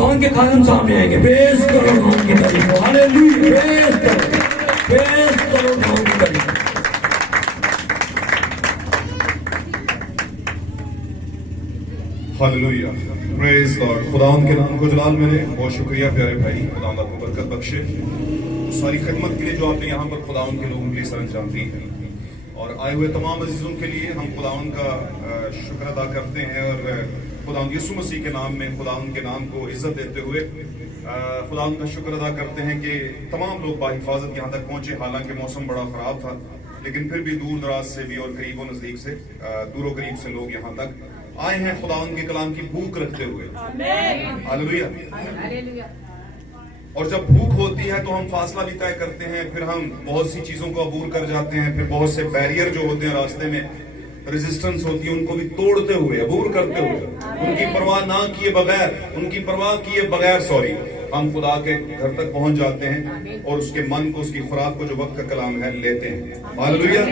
खुदावन के खादिम सामने आएंगे। पेश करो खुदावन की तारीफ, हालेलुया, पेश करो खुदावन की तारीफ। Hallelujah, praise Lord. खुदावन के नाम को जलाल मेरे बहुत शुक्रिया प्यारे भाई, खुदावन आपको बरकत बख्शे सारी खिदमत के लिए जो आपने यहाँ पर खुदावन के लोगों के लिए सरअंजाम दी है। और आए हुए तमाम अजीजों के लिए हम खुदावन का शुक्र अदा करते हैं और खुदावन यीशु मसीह के नाम में खुदावन के नाम को इज्जत देते हुए खुदावन का शुक्र अदा करते हैं कि तमाम लोग बाहिफाजत यहाँ तक पहुंचे। हालांकि मौसम बड़ा ख़राब था, लेकिन फिर भी दूर दराज से भी और करीब व नज़दीक से दूर करीब से लोग यहाँ तक आए हैं खुदावन के कलाम की भूख रखते हुए। हालेलुया। और जब भूख होती है तो हम फासला भी तय करते हैं, फिर हम बहुत सी चीजों को अबूर कर जाते हैं, फिर बहुत से बैरियर जो होते हैं रास्ते में, रेजिस्टेंस होती है, उनको भी तोड़ते हुए अबूर करते हुए, उनकी परवाह ना किए बगैर, उनकी परवाह किए बगैर हम खुदा के घर तक पहुंच जाते हैं और उसके मन को, उसकी खुराक को, जो वक्त का कलाम है, लेते हैं। हालेलुया।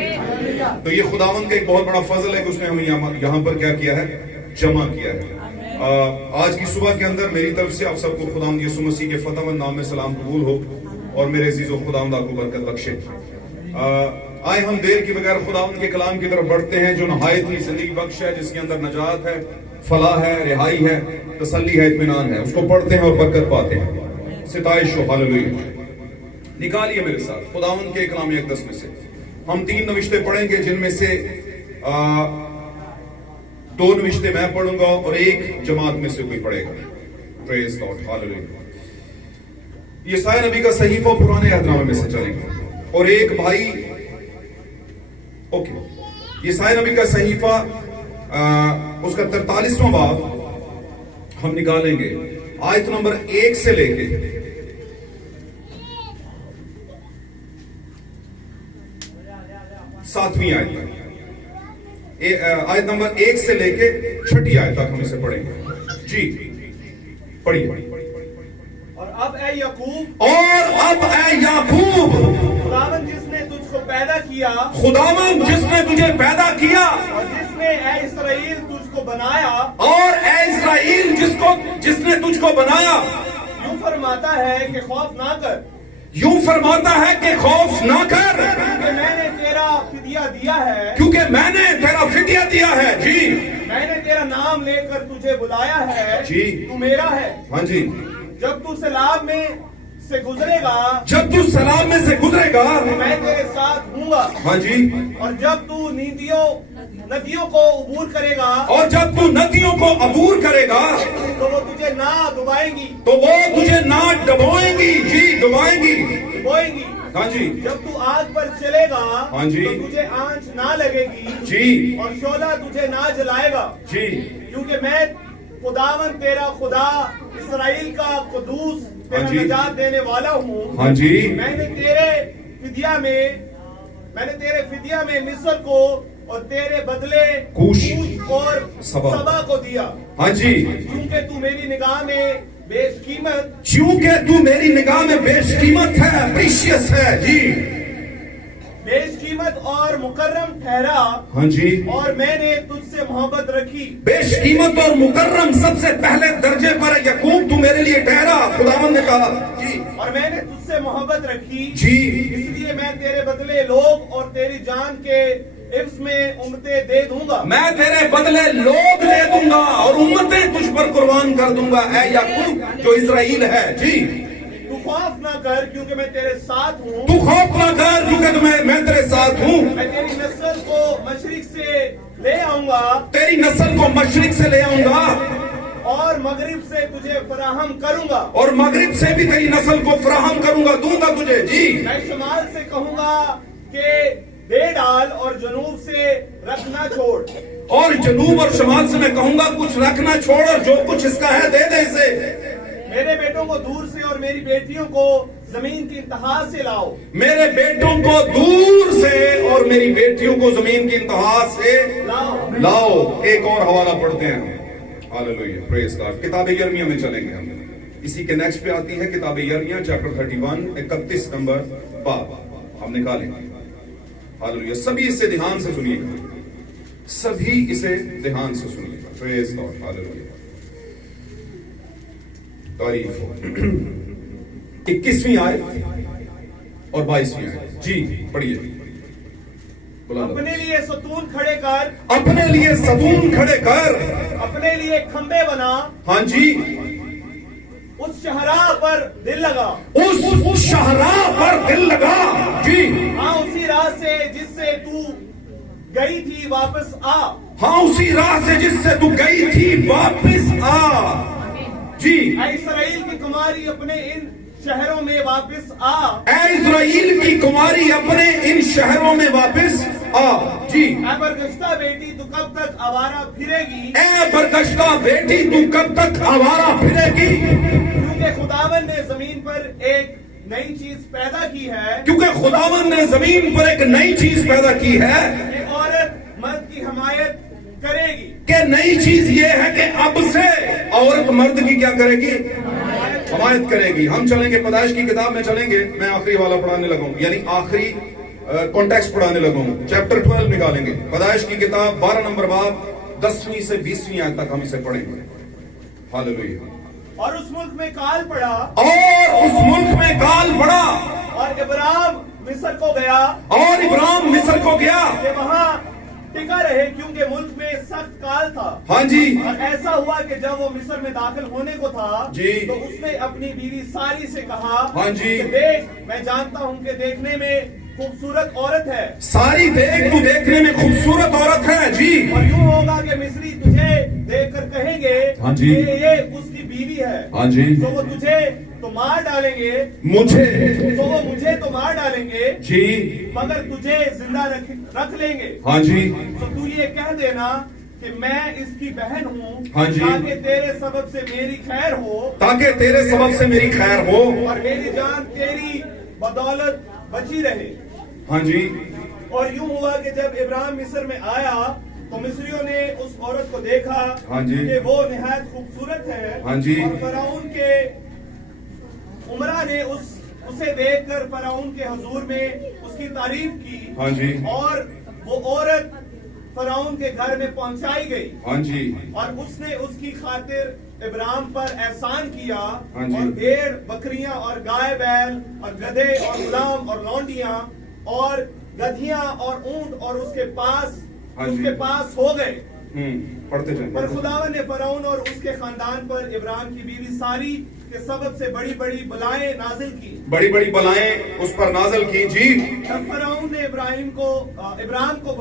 तो ये खुदावन का एक बहुत बड़ा फजल है कि उसने हमें यहाँ पर क्या किया है, जमा किया है। आज की सुबह के अंदर मेरी तरफ से आप सबको खुदावंद यीशु मसीह के फतेहमंद नाम में सलाम कबूल हो और मेरे अजीजों खुदावंद आपको बरकत बख्शे। आए हम देर के बगैर खुदावंद के कलाम की तरफ बढ़ते हैं जो नहायत ही जिंदगी बख्श है, जिसके अंदर नजात है, फलाह है, रिहाई है, तसल्ली है, इत्मीनान है। उसको पढ़ते हैं और बरकत पाते हैं। सिताइश हो, हालेलुया। निकालिए मेरे साथ खुदावंद के कलाम अक़दस में से हम 3 नविश्ते पढ़ेंगे, जिनमें से 2 नविश्ते मैं पढ़ूंगा और 1 जमात में से कोई पढ़ेगा। Praise Lord, hallelujah. यशायाह नबी का सहीफा पुराने अहदनामे में से चलेंगे और एक भाई यशायाह नबी का सहीफा उसका 43वां बाब हम निकालेंगे, आयत नंबर 1 से लेके 7वीं आयत तक, आयत नंबर 1 से लेके 6ठी आयत तक हम इसे पढ़ेंगे। जी पढ़िए। और अब ऐ याकूब, खुदावन जिसने तुझको पैदा किया, खुदावन जिसने तुझे पैदा किया, और जिसने ऐ इस्राएल तुझको बनाया, और ऐ इस्राएल जिसने तुझको बनाया, यूं फरमाता है कि खौफ ना कर, यूं फरमाता है कि खौफ ना कर, क्योंकि मैंने तेरा फिदिया दिया है, क्योंकि मैंने तेरा फिदिया दिया है। जी, मैंने तेरा नाम लेकर तुझे बुलाया है। जी, तू मेरा है। हाँ जी। जब तू सैलाब में से गुजरेगा, जब तू सैलाब में से गुजरेगा, मैं तेरे साथ हूँगा। हाँ जी। और जब तू नदियों को अबूर करेगा, और जब तू नदियों को अबूर करेगा, तो वो तुझे ना डुबाएंगी, तो वो तुझे ना डुबाएंगी। जी, डुबाएंगी, डुबाएंगी। हाँ जी। जब तू आग पर चलेगा, हाँ जी, तो तुझे आंच ना लगेगी। जी, और शोला तुझे ना जलाएगा। जी, क्योंकि मैं खुदावन तेरा खुदा, इस्राएल का कुदूस, तेरा निजात देने वाला हूँ। हाँ जी। मैंने तेरे फिदिया में मिस्र को और तेरे बदले कूश और सबा को दिया। हाँ जी। क्योंकि तू मेरी निगाह में बेशकीमत, क्योंकि तू मेरी निगाह में बेशकीमत है, प्रीशियस है। जी, बेशकीमत और मुकर्रम ठहरा। हाँ जी। और मैंने तुझसे मोहब्बत रखी। बेशकीमत और मुकर्रम सबसे पहले दर्जे पर याकूब तू मेरे लिए ठहरा, खुदावंद ने कहा। जी, और मैंने तुझसे मोहब्बत रखी। जी, इसलिए मैं तेरे बदले लोग और तेरी जान के इफ्स में उम्मतें दे दूंगा। मैं तेरे बदले लोग दे दूंगा और उम्मतें तुझ पर कुर्बान कर दूंगा, ऐ याकूब जो इस्राएल है। जी, तू खौफ ना कर क्योंकि मैं तेरे साथ हूँ। तू खौफ ना कर क्योंकि मैं तेरे साथ हूँ। मैं तेरी नस्ल को मशरिक से ले आऊंगा, तेरी नस्ल को मशरिक से ले आऊंगा, और मगरिब से तुझे फराहम करूंगा, और मगरिब से भी तेरी नस्ल को फराहम करूंगा, दूंगा तुझे। जी, मैं शुमाल से कहूंगा कि दे डाल और जनूब से रखना छोड़, और जनूब और शमाल से मैं कहूंगा कुछ रखना छोड़, और जो कुछ इसका है दे दे इसे। मेरे बेटों को दूर से और मेरी बेटियों को जमीन की इंतहा से लाओ। मेरे बेटों को दूर से और मेरी बेटियों को जमीन की इंतहा से लाओ। एक और हवाला पढ़ते हैं। Hallelujah, praise God. किताब यिर्मयाह में चलेंगे हम। इसी के नेक्स्ट पे आती है किताब यिर्मयाह चैप्टर 31 31 नंबर बाब हम निकालेंगे। हालेलुया, सभी इसे ध्यान से सुनिएगा, सभी इसे ध्यान से सुनिएगा। Praise God, hallelujah. तारीफ हो। 21वीं आयत और 22वीं आयत जी पढ़िए। अपने लिए सतून खड़े कर, अपने लिए सतून खड़े कर, अपने लिए खंबे बना, हाँ जी, उस शहरा पर दिल लगा, उस शहरा पर दिल लगा जी, हाँ उसी राह से जिससे तू गई थी वापस आ, हाँ उसी राह से जिससे तू गई थी वापस आ जी। ऐ इस्राएल की कुमारी अपने इन शहरों में वापस आ, ऐ इस्राएल की कुमारी अपने इन शहरों में वापस आ जी। ऐ बरगश्ता बेटी तू कब तक आवारा फिरेगी, ऐ बरगश्ता बेटी तू कब तक आवारा फिरेगी, क्योंकि खुदावन ने जमीन पर एक नई चीज पैदा की है, क्योंकि खुदावन ने जमीन पर एक नई चीज पैदा की है कि औरत मर्द की हमायत करेगी, कि नई चीज ये है कि अब से औरत मर्द की क्या करेगी, हमायत करेगी। हम चलेंगे पैदाइश की किताब में चलेंगे, मैं आखिरी वाला पढ़ाने लगा हूं, यानी आखिरी कॉन्टेक्स्ट पढ़ाने लगा हूं। चैप्टर 12 निकालेंगे, पैदाइश की किताब 12 नंबर बाब 10वीं से 20वीं आयत तक हम इसे पढ़ेंगे। हालेलुया। और उस मुल्क में काल पड़ा, और उस मुल्क में काल पड़ा, और इब्राहिम मिस्र को गया, और इब्राहिम मिस्र को गया, कि वहां टिका रहे, क्योंकि मुल्क में सख्त काल था। हाँ जी। और ऐसा हुआ कि जब वो मिस्र में दाखिल होने को था जी, तो उसने अपनी बीवी सारी से कहा, हाँ जी, कि देख मैं जानता हूँ कि देखने में खूबसूरत औरत है, सारी देख तू देखने में खूबसूरत औरत है जी, और यूं होगा कि मिस्री तुझे देखकर कहेंगे, हाँ जी, कि ये उसकी बीवी है, हाँ जी, तो वो तुझे तो मार डालेंगे, मुझे तो मार डालेंगे जी, मगर तुझे जिंदा रख लेंगे। हाँ जी, तो तू ये कह देना कि मैं इसकी बहन हूँ, हाँ जी, ताकि तेरे सबब से मेरी खैर हो, ताकि तेरे सबब से मेरी खैर हो, और मेरी जान तेरी बदौलत बची रहे। हाँ जी। और यूं हुआ कि जब इब्राहिम मिस्र में आया तो मिस्रियों ने उस औरत को देखा, हाँ जी, कि वो निहायत खूबसूरत है, हाँ जी, और फराउन के उमरा ने उसे देखकर फराउन के हुजूर में उसकी तारीफ की, हाँ जी, और वो औरत फराउन के घर में पहुंचाई गई, हाँ जी, और उसने उसकी खातिर इब्राहिम पर एहसान किया, हाँ जी, और भेड़ बकरियां और गाय बैल और गधे और गुलाम और लौंडियां और गधियां और ऊंट और उसके पास हो गए। पढ़ते जाएं। पर खुदावन ने फराउन और उसके खानदान पर इब्राहिम की बीवी सारी के सबब से बड़ी बड़ी बलाएं नाजिल की, बड़ी बड़ी बलाएं उस पर नाजिल की जी। तब फराउन ने इब्राहिम को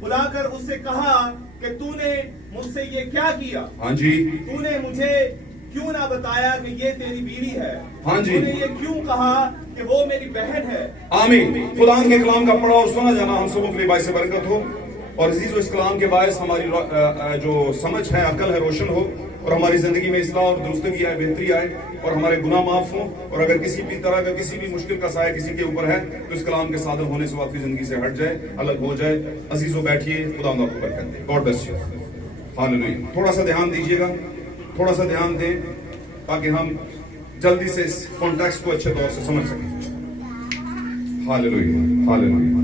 बुलाकर उससे कहा कि तूने मुझसे ये क्या किया, हाँ जी, तूने मुझे क्यों ना बताया कि ये तेरी बीवी है, हाँ जी, तूने ये क्यों कहा कि वो मेरी बहन है। आमीन। खुदा के कलाम का पढ़ा और सुना जाना हम सबों के लिए बाइस बरकत हो, और इस कलाम के बायस हमारी जो समझ है, अकल है, रोशन हो, और हमारी जिंदगी में इस्लाह और दुरुस्तगी आए, बेहतरी आए, और हमारे गुनाह माफ हो, और अगर किसी भी तरह का किसी भी मुश्किल का साया किसी के ऊपर है तो इस कलाम के सादर होने से आपकी जिंदगी से हट जाए, अलग हो जाए। अजीजों बैठिए, खुदा आपको बरकत दे। God bless you. हालेलुया। थोड़ा सा ध्यान दीजिएगा, थोड़ा सा ध्यान दें, ताकि हम जल्दी से इस कॉन्टेक्स्ट को अच्छे तौर से समझ सकें। Hallelujah, hallelujah.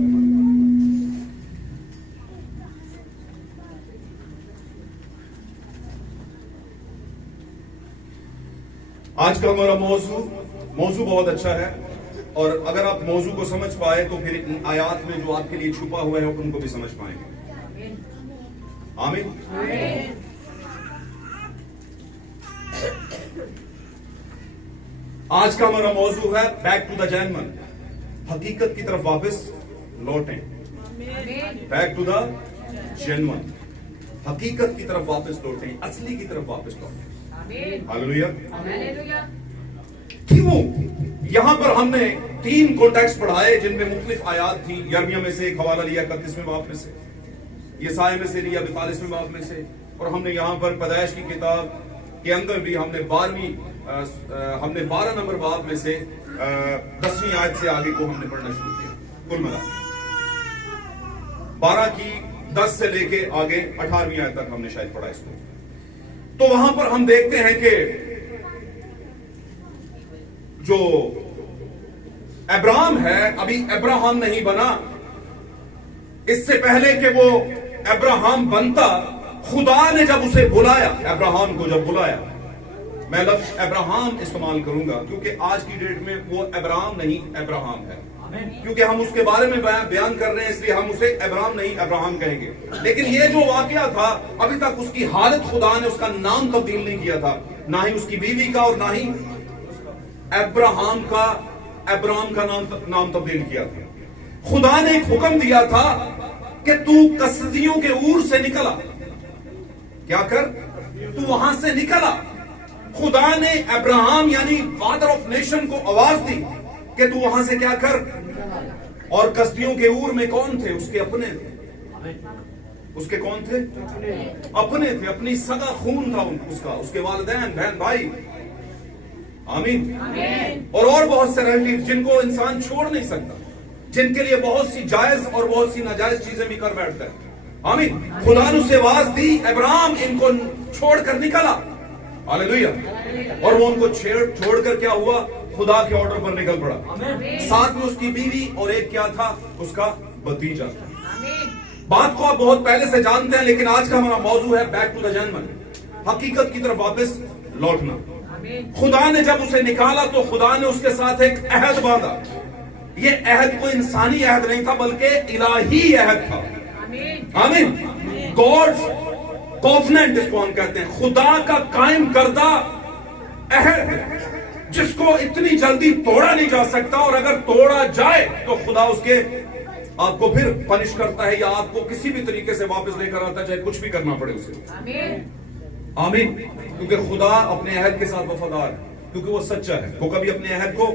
आज का हमारा मौजू बहुत अच्छा है, और अगर आप मौजू को समझ पाए तो फिर इन आयात में जो आपके लिए छुपा हुआ है उनको भी समझ पाएंगे। आमीन। आज का हमारा मौजू है बैक टू द जेन्युइन, हकीकत की तरफ वापस लौटें। बैक टू द जेन्युइन, हकीकत की तरफ वापस लौटें, असली की तरफ वापस लौटें। हालेलुया। क्यों? यहां पर हमने 3 कॉन्टेक्स्ट पढ़ाए जिनमें मुख्तलिफ आयात थी। यर्मिया में से एक हवाला लिया 31वें बाब में से, यसाया में से लिया 42वें बाब में से, और हमने यहां पर पैदाइश की किताब के अंदर भी हमने 12 नंबर बाब में से 10वीं आयत से आगे को हमने पढ़ना शुरू किया। कुल मिला 12 की 10 से लेके आगे 18वीं आयत तक हमने शायद पढ़ा इसको। तो वहां पर हम देखते हैं कि जो अब्राहम है, अभी अब्राहम नहीं बना, इससे पहले कि वो अब्राहम बनता, खुदा ने जब उसे बुलाया, अब्राहम को जब बुलाया, मैं लफ्ज अब्राहम इस्तेमाल करूंगा क्योंकि आज की डेट में वो अब्राहम नहीं अब्राहम है, क्योंकि हम उसके बारे में बयान कर रहे हैं, इसलिए हम उसे अब्राहम नहीं अब्राहम कहेंगे। लेकिन ये जो वाकया था, अभी तक उसकी हालत खुदा ने उसका नाम तब्दील नहीं किया था, ना ही उसकी बीवी का और ना ही अब्राहम का नाम तब्दील किया था। खुदा ने एक हुक्म दिया था कि तू कसदियों के ऊर से निकला, क्या कर, तू वहां से निकला। खुदा ने अब्राहम यानी फादर ऑफ नेशन को आवाज दी कि तू वहां से क्या कर। और कसदियों के ऊर में कौन थे? उसके अपने थे। उसके कौन थे? अपने थे, अपनी सगा खून था उसका, उसके वालिदैन, बहन भाई। आमीन। और बहुत से रिलेटिव जिनको इंसान छोड़ नहीं सकता, जिनके लिए बहुत सी जायज और बहुत सी नाजायज चीजें भी कर बैठता है। आमीन। खुदा ने उसे आवाज दी, अब्राहम इनको छोड़कर निकला। हालेलुया। और वो उनको छोड़कर क्या हुआ? खुदा के ऑर्डर पर निकल पड़ा। साथ में उसकी बीवी और एक क्या था? उसका भतीजा। बात को आप बहुत पहले से जानते हैं, लेकिन आज का हमारा मौजू है बैक टू द जेन्युइन, हकीकत की तरफ वापस लौटना। खुदा ने जब उसे निकाला तो खुदा ने उसके साथ एक अहद बांधा। ये अहद कोई इंसानी अहद नहीं था, बल्कि इलाही अहद था। आमीन। गॉड्स कॉवेनेंट इसको हम कहते हैं, खुदा का कायम करदा अहद, जिसको इतनी जल्दी तोड़ा नहीं जा सकता, और अगर तोड़ा जाए तो खुदा उसके आपको फिर पनिश करता है या आपको किसी भी तरीके से वापस लेकर आता है, चाहे कुछ भी करना पड़े उसे। आमीन। क्योंकि खुदा अपने अहद के साथ वफादार है, क्योंकि वो सच्चा है, वो कभी अपने अहद को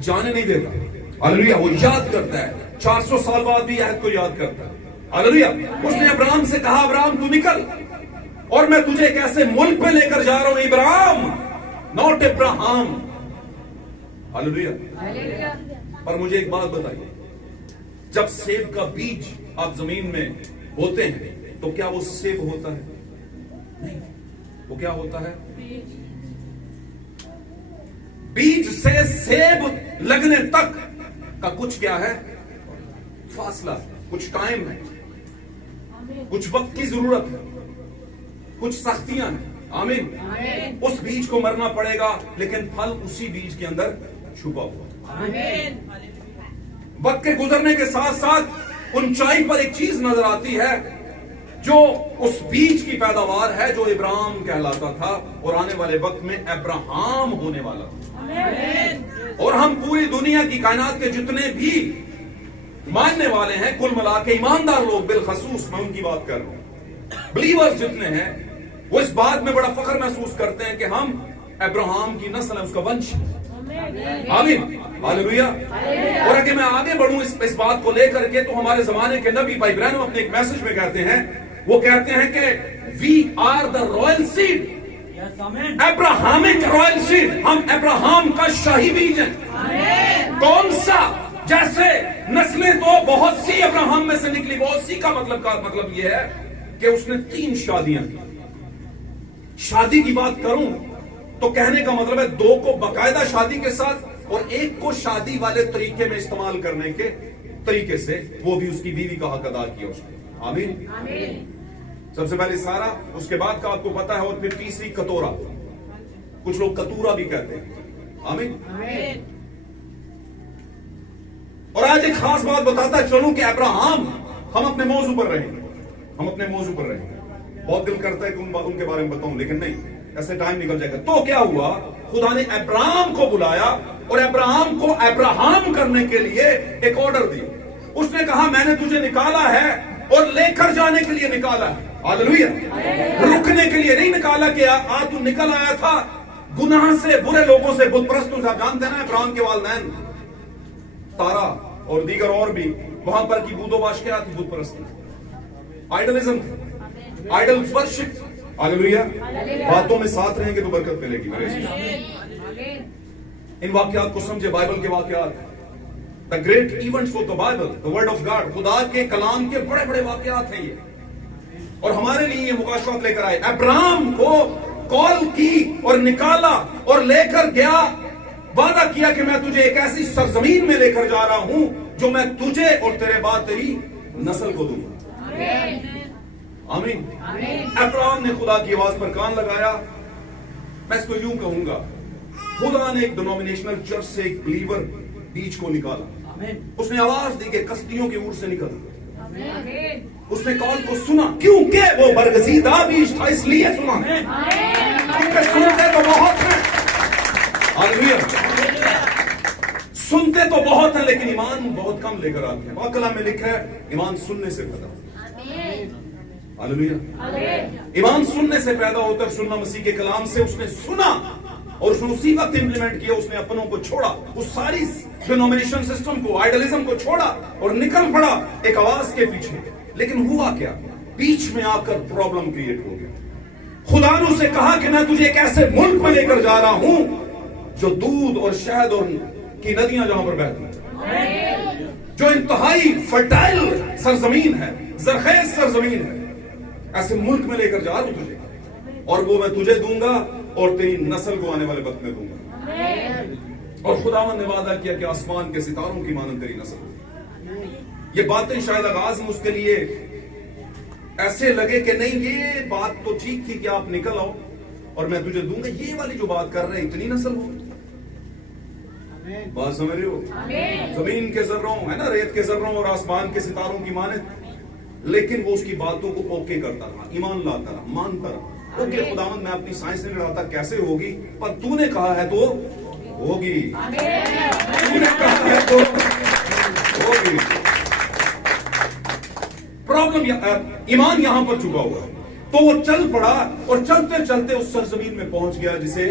जाने नहीं देता। हालेलुया। वो याद करता है, 400 साल बाद भी अहद को याद करता है। हालेलुया। उसने अब्राहम से कहा, अब्राहम तू निकल और मैं तुझे एक ऐसे मुल्क पे लेकर जा रहा हूं। Ibrahim, not Abraham. हालेलुया। पर मुझे एक बात बताइए, जब सेब का बीज आप जमीन में बोते हैं तो क्या वो सेब होता है? नहीं। वो क्या होता है? बीज से सेब लगने तक का कुछ क्या है? फासला, कुछ टाइम है, कुछ वक्त की जरूरत है, कुछ सख्तियां हैं। आमीन। उस बीज को मरना पड़ेगा, लेकिन फल उसी बीज के अंदर छुपा हुआ। वक्त के गुजरने के साथ साथ ऊंचाई पर एक चीज नजर आती है, जो उस बीज की पैदावार है, जो इब्राहिम कहलाता था और आने वाले वक्त में अब्राहम होने वाला था। और हम पूरी दुनिया की कायनात के जितने भी मानने वाले हैं, कुल मिला के ईमानदार लोग, बिलखसूस मैं उनकी बात कर रहा हूं, बिलीवर्स जितने हैं, वो इस बात में बड़ा फख्र महसूस करते हैं कि हम अब्राहम की नस्ल है, उसका वंश। आमीन। हालेलुया। और अगर मैं आगे बढ़ूं इस बात को लेकर के, तो हमारे जमाने के नबी भाई ब्रैनम अपने एक मैसेज में कहते हैं, वो कहते हैं कि we are the royal seed, Abrahamic royal seed. हम अब्राहम का शाही बीज हैं। कौन सा? जैसे नस्लें तो बहुत सी अब्राहम में से निकली। बहुत सी का मतलब यह है कि उसने 3 शादियां की। शादी की बात करूं तो कहने का मतलब है 2 को बाकायदा शादी के साथ और 1 को शादी वाले तरीके में इस्तेमाल करने के तरीके से, वो भी उसकी बीवी का हक अदा किया उसने। आमीन। सबसे पहले सारा, उसके बाद का आपको पता है, और फिर तीसरी कतोरा, कुछ लोग कतूरा भी कहते हैं। आमीन। और आज एक खास बात बताता चलूं कि अब्राहम, हम अपने मौजू पर रहेंगे, बहुत दिल करता है कि उनके बारे में बताऊं, लेकिन नहीं, ऐसे टाइम निकल जाएगा। तो क्या हुआ? खुदा ने अब्राहम को बुलाया और अब्राहम को अब्राहम करने के लिए एक ऑर्डर दिया। उसने कहा, मैंने तुझे निकाला है और लेकर जाने के लिए निकाला है। हालेलुया। रुकने के लिए नहीं निकाला कि आज तू निकल आया था गुनाह से, बुरे लोगों से, बुत परस्तों से। आप जानते हैं ना, अब्राहम के वालिदैन तारा और दीगर और भी, वहां पर की बूदोबाश क्या थी? बुत परस्ती, आइडलिज्म, आइडल वर्शिप। हालेलुया। बातों में साथ रहेंगे तो बरकत मिलेगी मेरे से। इन वाकयात को समझे, बाइबल के वाकयात, the great events of the Bible, the word of God, खुदा के कलाम के बड़े बड़े वाकयात हैं ये, और हमारे लिए ये मुकाशफात लेकर आए। अब्राहम को कॉल की और निकाला और लेकर गया, वादा किया कि मैं तुझे एक ऐसी सरजमीन में लेकर जा रहा हूं जो मैं तुझे और तेरे बाद तेरी नस्ल को दूंगा। आमीन। अब्राहम ने खुदा की आवाज पर कान लगाया मैं इसको यूं कहूंगा, खुदा ने एक डिनोमिनेशनल चर्च से एक बिलीवर बीच को निकाला। उसने आवाज दी कि कस्तियों की ओर से निकल। उसने कॉल को सुना, क्योंकि वो बरगजीदा बीज था, इसलिए सुना। क्योंकि सुनते तो बहुत हैं, हालेलुया, सुनते तो बहुत हैं लेकिन ईमान बहुत कम लेकर आते हैं। वाकला में लिखा है ईमान सुनने से पैदा होता है, हालेलुया, ईमान सुनने से पैदा होता है। सुनना मसीह के कलाम से उसने सुना और उसने उसी वक्त इंप्लीमेंट किया। उसने अपनों को छोड़ा, उस सारी डिनोमिनेशन सिस्टम को, आइडलिज्म को छोड़ा और निकल पड़ा एक आवाज के पीछे। लेकिन हुआ क्या, बीच में आकर प्रॉब्लम क्रिएट हो गया। खुदा ने उसे कहा कि मैं तुझे एक ऐसे मुल्क में लेकर जा रहा हूं जो दूध और शहद और की नदियां जहां पर बहती हैं, जो इंतहाई फर्टाइल सरजमीन है, जरखेज सरजमीन है। ऐसे मुल्क में लेकर जा रहा हूं तुझे, और वो मैं तुझे दूंगा और तेरी नस्ल को आने वाले वक्त में दूंगा। और खुदावन ने वादा किया कि आसमान के सितारों की मानंद तेरी नस्ल। ये बातें शायद आगाज में उसके लिए ऐसे लगे कि नहीं, ये बात तो ठीक थी कि आप निकल आओ और मैं तुझे दूंगा। ये वाली जो बात कर रहे हैं, इतनी नस्ल हो, बात समझ रहे हो? जमीन के जर्रों, है ना, रेत के जर्रों और आसमान के सितारों की मानंद। लेकिन वो उसकी बातों को ओके करता रहा, ईमान लाता रहा, मानता रहा। ओके खुदावंद, मैं अपनी साइंस नहीं लड़ाता कैसे होगी, पर तूने कहा है तो होगी, तूने कहा है तो होगी। प्रॉब्लम ईमान यहां पर चुका हुआ है। तो वो चल पड़ा और चलते चलते उस सरजमीन में पहुंच गया जिसे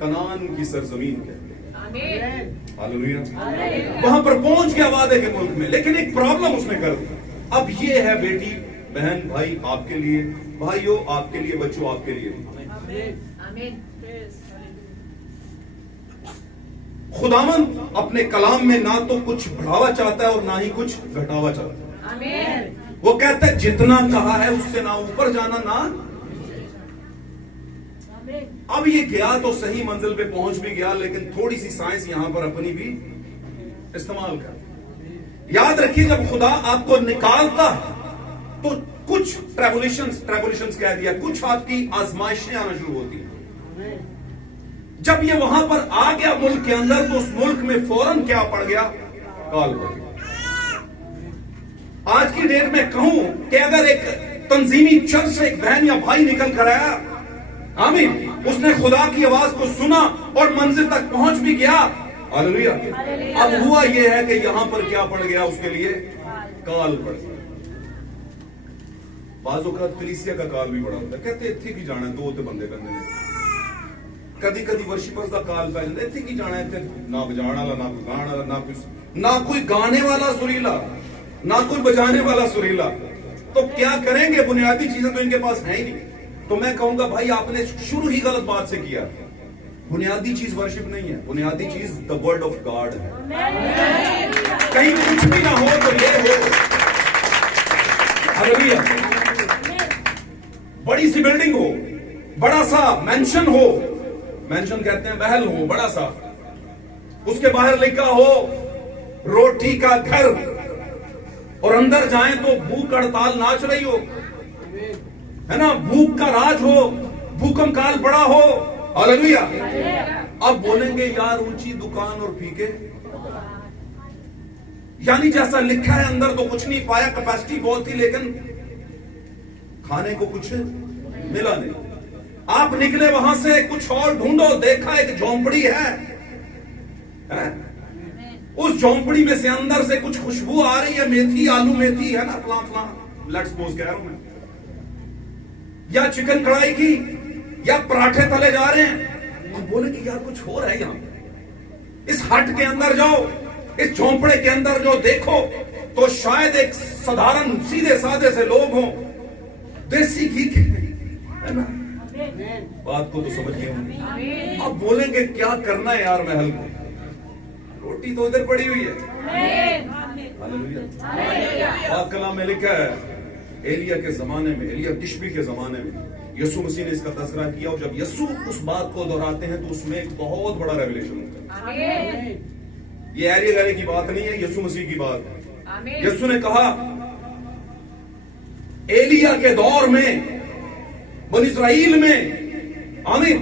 कनान की सरजमीन कहते हैं, हालेलुया। वहां पर पहुंच गया वादे के मुल्क में। लेकिन एक प्रॉब्लम उसने कर दी। अब ये है बेटी, बहन, भाई, आपके लिए, भाइयों आपके लिए, बच्चों आपके लिए, खुदावंद अपने कलाम में ना तो कुछ बढ़ावा चाहता है और ना ही कुछ घटावा चाहता है। वो कहता है जितना कहा है उससे ना ऊपर जाना ना। अब ये गया तो सही मंजिल पे पहुंच भी गया, लेकिन थोड़ी सी साइंस यहां पर अपनी भी इस्तेमाल कर। याद रखिए, जब खुदा आपको निकालता है तो कुछ ट्रैबुलेशंस कह दिया, कुछ आपकी आजमाइशें आना शुरू होती हैं। जब ये वहां पर आ गया मुल्क के अंदर, तो उस मुल्क में फौरन क्या पड़ गया, काल पड़ गया। आज की डेट में कहूं कि अगर एक तंजीमी चर्च से एक बहन या भाई निकल कर आया, आमीन, उसने खुदा की आवाज को सुना और मंजिल तक पहुंच भी गया, हालेलुया। अब हुआ यह है कि यहां पर क्या पड़ गया, उसके लिए काल पड़ गया। बाजों का कलीसिया का काल भी बड़ा होता है। कहते इत्थे की जाना, दो ते बंदे करने ने, कदी कदी वर्शिपर्स का काल पै जाता, इत्थे की जाना, इत्थे ना बजाने वाला, ना कोई गाने वाला, ना कोई गाने वाला सुरीला, ना कोई बजाने वाला सुरीला। तो क्या करेंगे, बुनियादी चीजें तो इनके पास है ही नहीं। तो मैं कहूंगा भाई, आपने शुरू ही गलत बात से किया। बुनियादी चीज वर्शिप नहीं है, बुनियादी चीज द वर्ड ऑफ गॉड है। कहीं कुछ भी ना हो तो ये हो, हालेलुया। बड़ी सी बिल्डिंग हो, बड़ा सा मेंशन हो, मेंशन कहते हैं महल हो बड़ा सा, उसके बाहर लिखा हो रोटी का घर, और अंदर जाएं तो भूख हड़ताल नाच रही हो, है ना, भूख का राज हो, भूकंप काल पड़ा हो, हालेलुया। अब बोलेंगे यार ऊंची दुकान और फीके, यानी जैसा लिखा है अंदर तो कुछ नहीं पाया, कैपेसिटी बहुत थी लेकिन खाने को कुछ मिला नहीं। आप निकले वहां से, कुछ और ढूंढो, देखा एक झोंपड़ी है? उस झोंपड़ी में से अंदर से कुछ खुशबू आ रही है, मेथी, आलू मेथी, है ना, फला लेट्स सपोज कह रहा हूं मैं, या चिकन कढ़ाई की, या पराठे तले जा रहे हैं। और बोले कि यार कुछ हो रहा है यहां। इस हट के अंदर जाओ, इस झोंपड़े के अंदर जो देखो तो शायद एक साधारण सीधे साधे से लोग हों, देसी घी के, है ना, बात को तो समझिए। अब बोलेंगे क्या करना है यार महल को, रोटी तो इधर पड़ी हुई है, हालेलुया। कलाम में लिखा है एलिया के जमाने में, एलिया तिशबी के जमाने में यीशु मसीह ने इसका तज़किरा किया, और जब यीशु उस बात को दोहराते हैं तो उसमें एक बहुत बड़ा रेवलेशन होता है। ये एरिया गैरे की बात नहीं है, यीशु मसीह की बात है। यीशु ने कहा एलिया के दौर में बनी इस्राइल में, आमीन,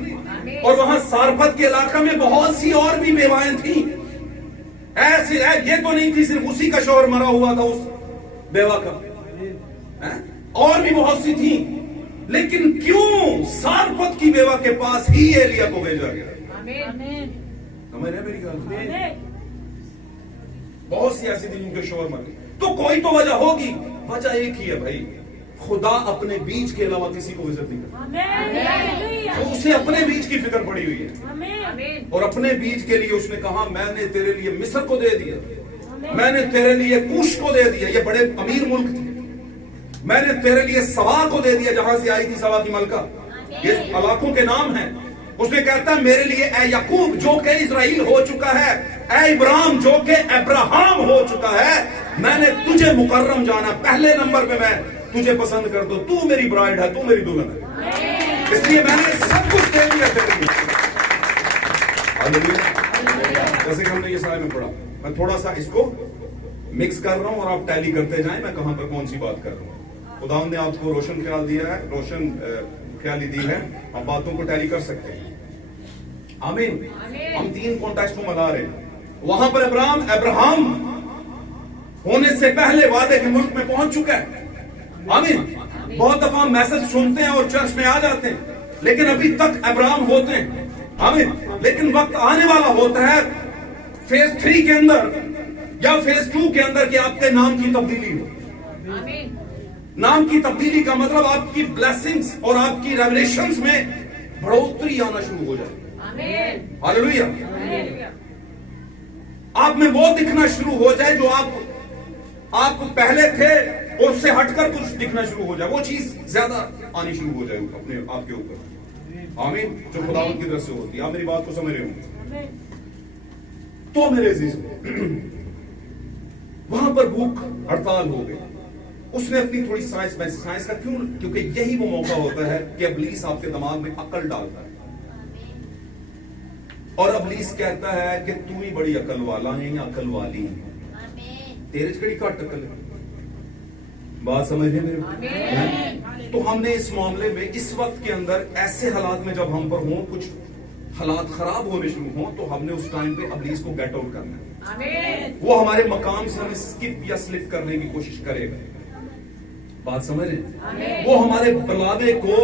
और वहां सारपत के इलाके में बहुत सी और भी बेवाएं थी। ऐसे ये तो नहीं थी सिर्फ उसी का शौहर मरा हुआ था उस बेवा का, और भी बहुत सी थी। लेकिन क्यों सारपत की बेवा के पास ही एलिया को भेजा गया? समझ रहे मेरी बात? बहुत सी ऐसी थी जिनके शौहर मर गए। तो कोई तो वजह होगी। वजह एक ही है भाई, खुदा अपने बीज के अलावा किसी को विजिट नहीं करता। तो उसे अपने बीज की फिक्र पड़ी हुई है, और अपने बीज के लिए उसने कहा मैंने तेरे लिए मिस्र को दे दिया, मैंने तेरे लिए कूश को दे दिया, ये बड़े अमीर मुल्क थे, मैंने तेरे लिए सवा को दे दिया जहां से आई थी सवा की मलका, ये इलाकों के नाम हैं। उसने कहता है मेरे लिए ए याकूब जो के इजराइल हो चुका है, ए इब्राहिम जो के अब्राहम हो चुका है, मैंने तुझे मुकर्रम जाना, पहले नंबर पे मैं तुझे पसंद कर दो, तू मेरी ब्राइड है, तू मेरी दुल्हन है, इसलिए मैंने सब कुछ दे दिया तेरे लिए। जैसे कि हमने ये सारे में पढ़ा, मैं थोड़ा सा इसको मिक्स कर रहा हूं और आप टैली करते जाएं मैं कहां पर कौन सी बात कर रहा हूं। खुदा ने आपको रोशन ख्याल दिया है, रोशन ख्याली दी है, हम बातों को टैली कर सकते हैं। आमीन। हम 3 कॉन्टेक्स्ट में मिला रहे हैं। वहां पर अब्राहम होने से पहले वादे के मुल्क में पहुंच चुका है। आमीन। बहुत दफा हम मैसेज सुनते हैं और चर्च में आ जाते हैं, लेकिन अभी तक अब्राहम होते हैं। आमीन। लेकिन वक्त आने वाला होता है फेज 3 के अंदर या फेज 2 के अंदर कि आपके नाम की तब्दीली हो। नाम की तब्दीली का मतलब आपकी ब्लेसिंग्स और आपकी रेवलेशंस में बढ़ोतरी आना शुरू हो जाए। हालेलुया। आप में वो दिखना शुरू हो जाए जो आप पहले थे और उससे हटकर कुछ दिखना शुरू हो जाए, वो चीज ज्यादा आनी शुरू हो जाए अपने आपके ऊपर। आमीन। जो खुदावंद की तरफ से होती है। आप मेरी बात को समझ रहे होंगे। तो मेरे अजीज वहां पर भूख हड़ताल हो गई। उसने अपनी थोड़ी साइंस का क्यों, क्योंकि यही वो मौका होता है कि इब्लीस आपके दिमाग में अकल डालता है, और इब्लीस कहता है कि तू ही बड़ी अकल वाला है या अकल वाली है, तेरे च कड़ी घट अकल है। बात समझ रहे मेरे? तो हमने इस मामले में इस वक्त के अंदर ऐसे हालात में जब हम पर हों, कुछ हालात खराब होने शुरू हों, तो हमने उस टाइम पे इब्लीस को गेट आउट करना है। वो हमारे मकाम से हमें स्किप या स्लिप करने की कोशिश करेगा। बात समझ रहे? वो हमारे बलावे को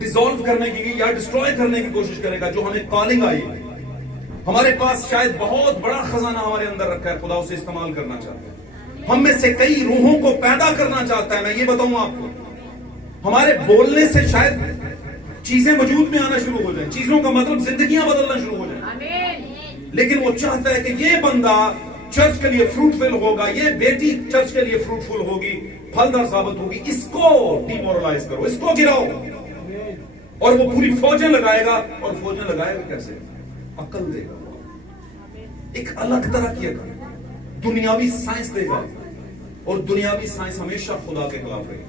डिसॉल्व करने की या डिस्ट्रॉय करने की कोशिश करेगा। जो हमें कॉलिंग आई है, हमारे पास शायद बहुत बड़ा खजाना हमारे अंदर रखा है, खुदा उसे इस्तेमाल करना चाहता है। हम में से कई रूहों को पैदा करना चाहता है। मैं ये बताऊं आपको, हमारे बोलने से शायद चीजें वजूद में आना शुरू हो जाए, चीजों का मतलब जिंदगियां बदलना शुरू हो जाए। लेकिन वो चाहता है कि ये बंदा चर्च के लिए फ्रूटफुल होगा, ये बेटी चर्च के लिए फ्रूटफुल होगी, फलदार साबित होगी, इसको डिमोरलाइज करो, इसको गिराओ। और वो पूरी फौजें लगाएगा। और फौजें लगाएगा कैसे? अकल देगा, एक अलग तरह की अकल, दुनियावी साइंस देगा। और दुनियावी साइंस हमेशा खुदा के खिलाफ रही,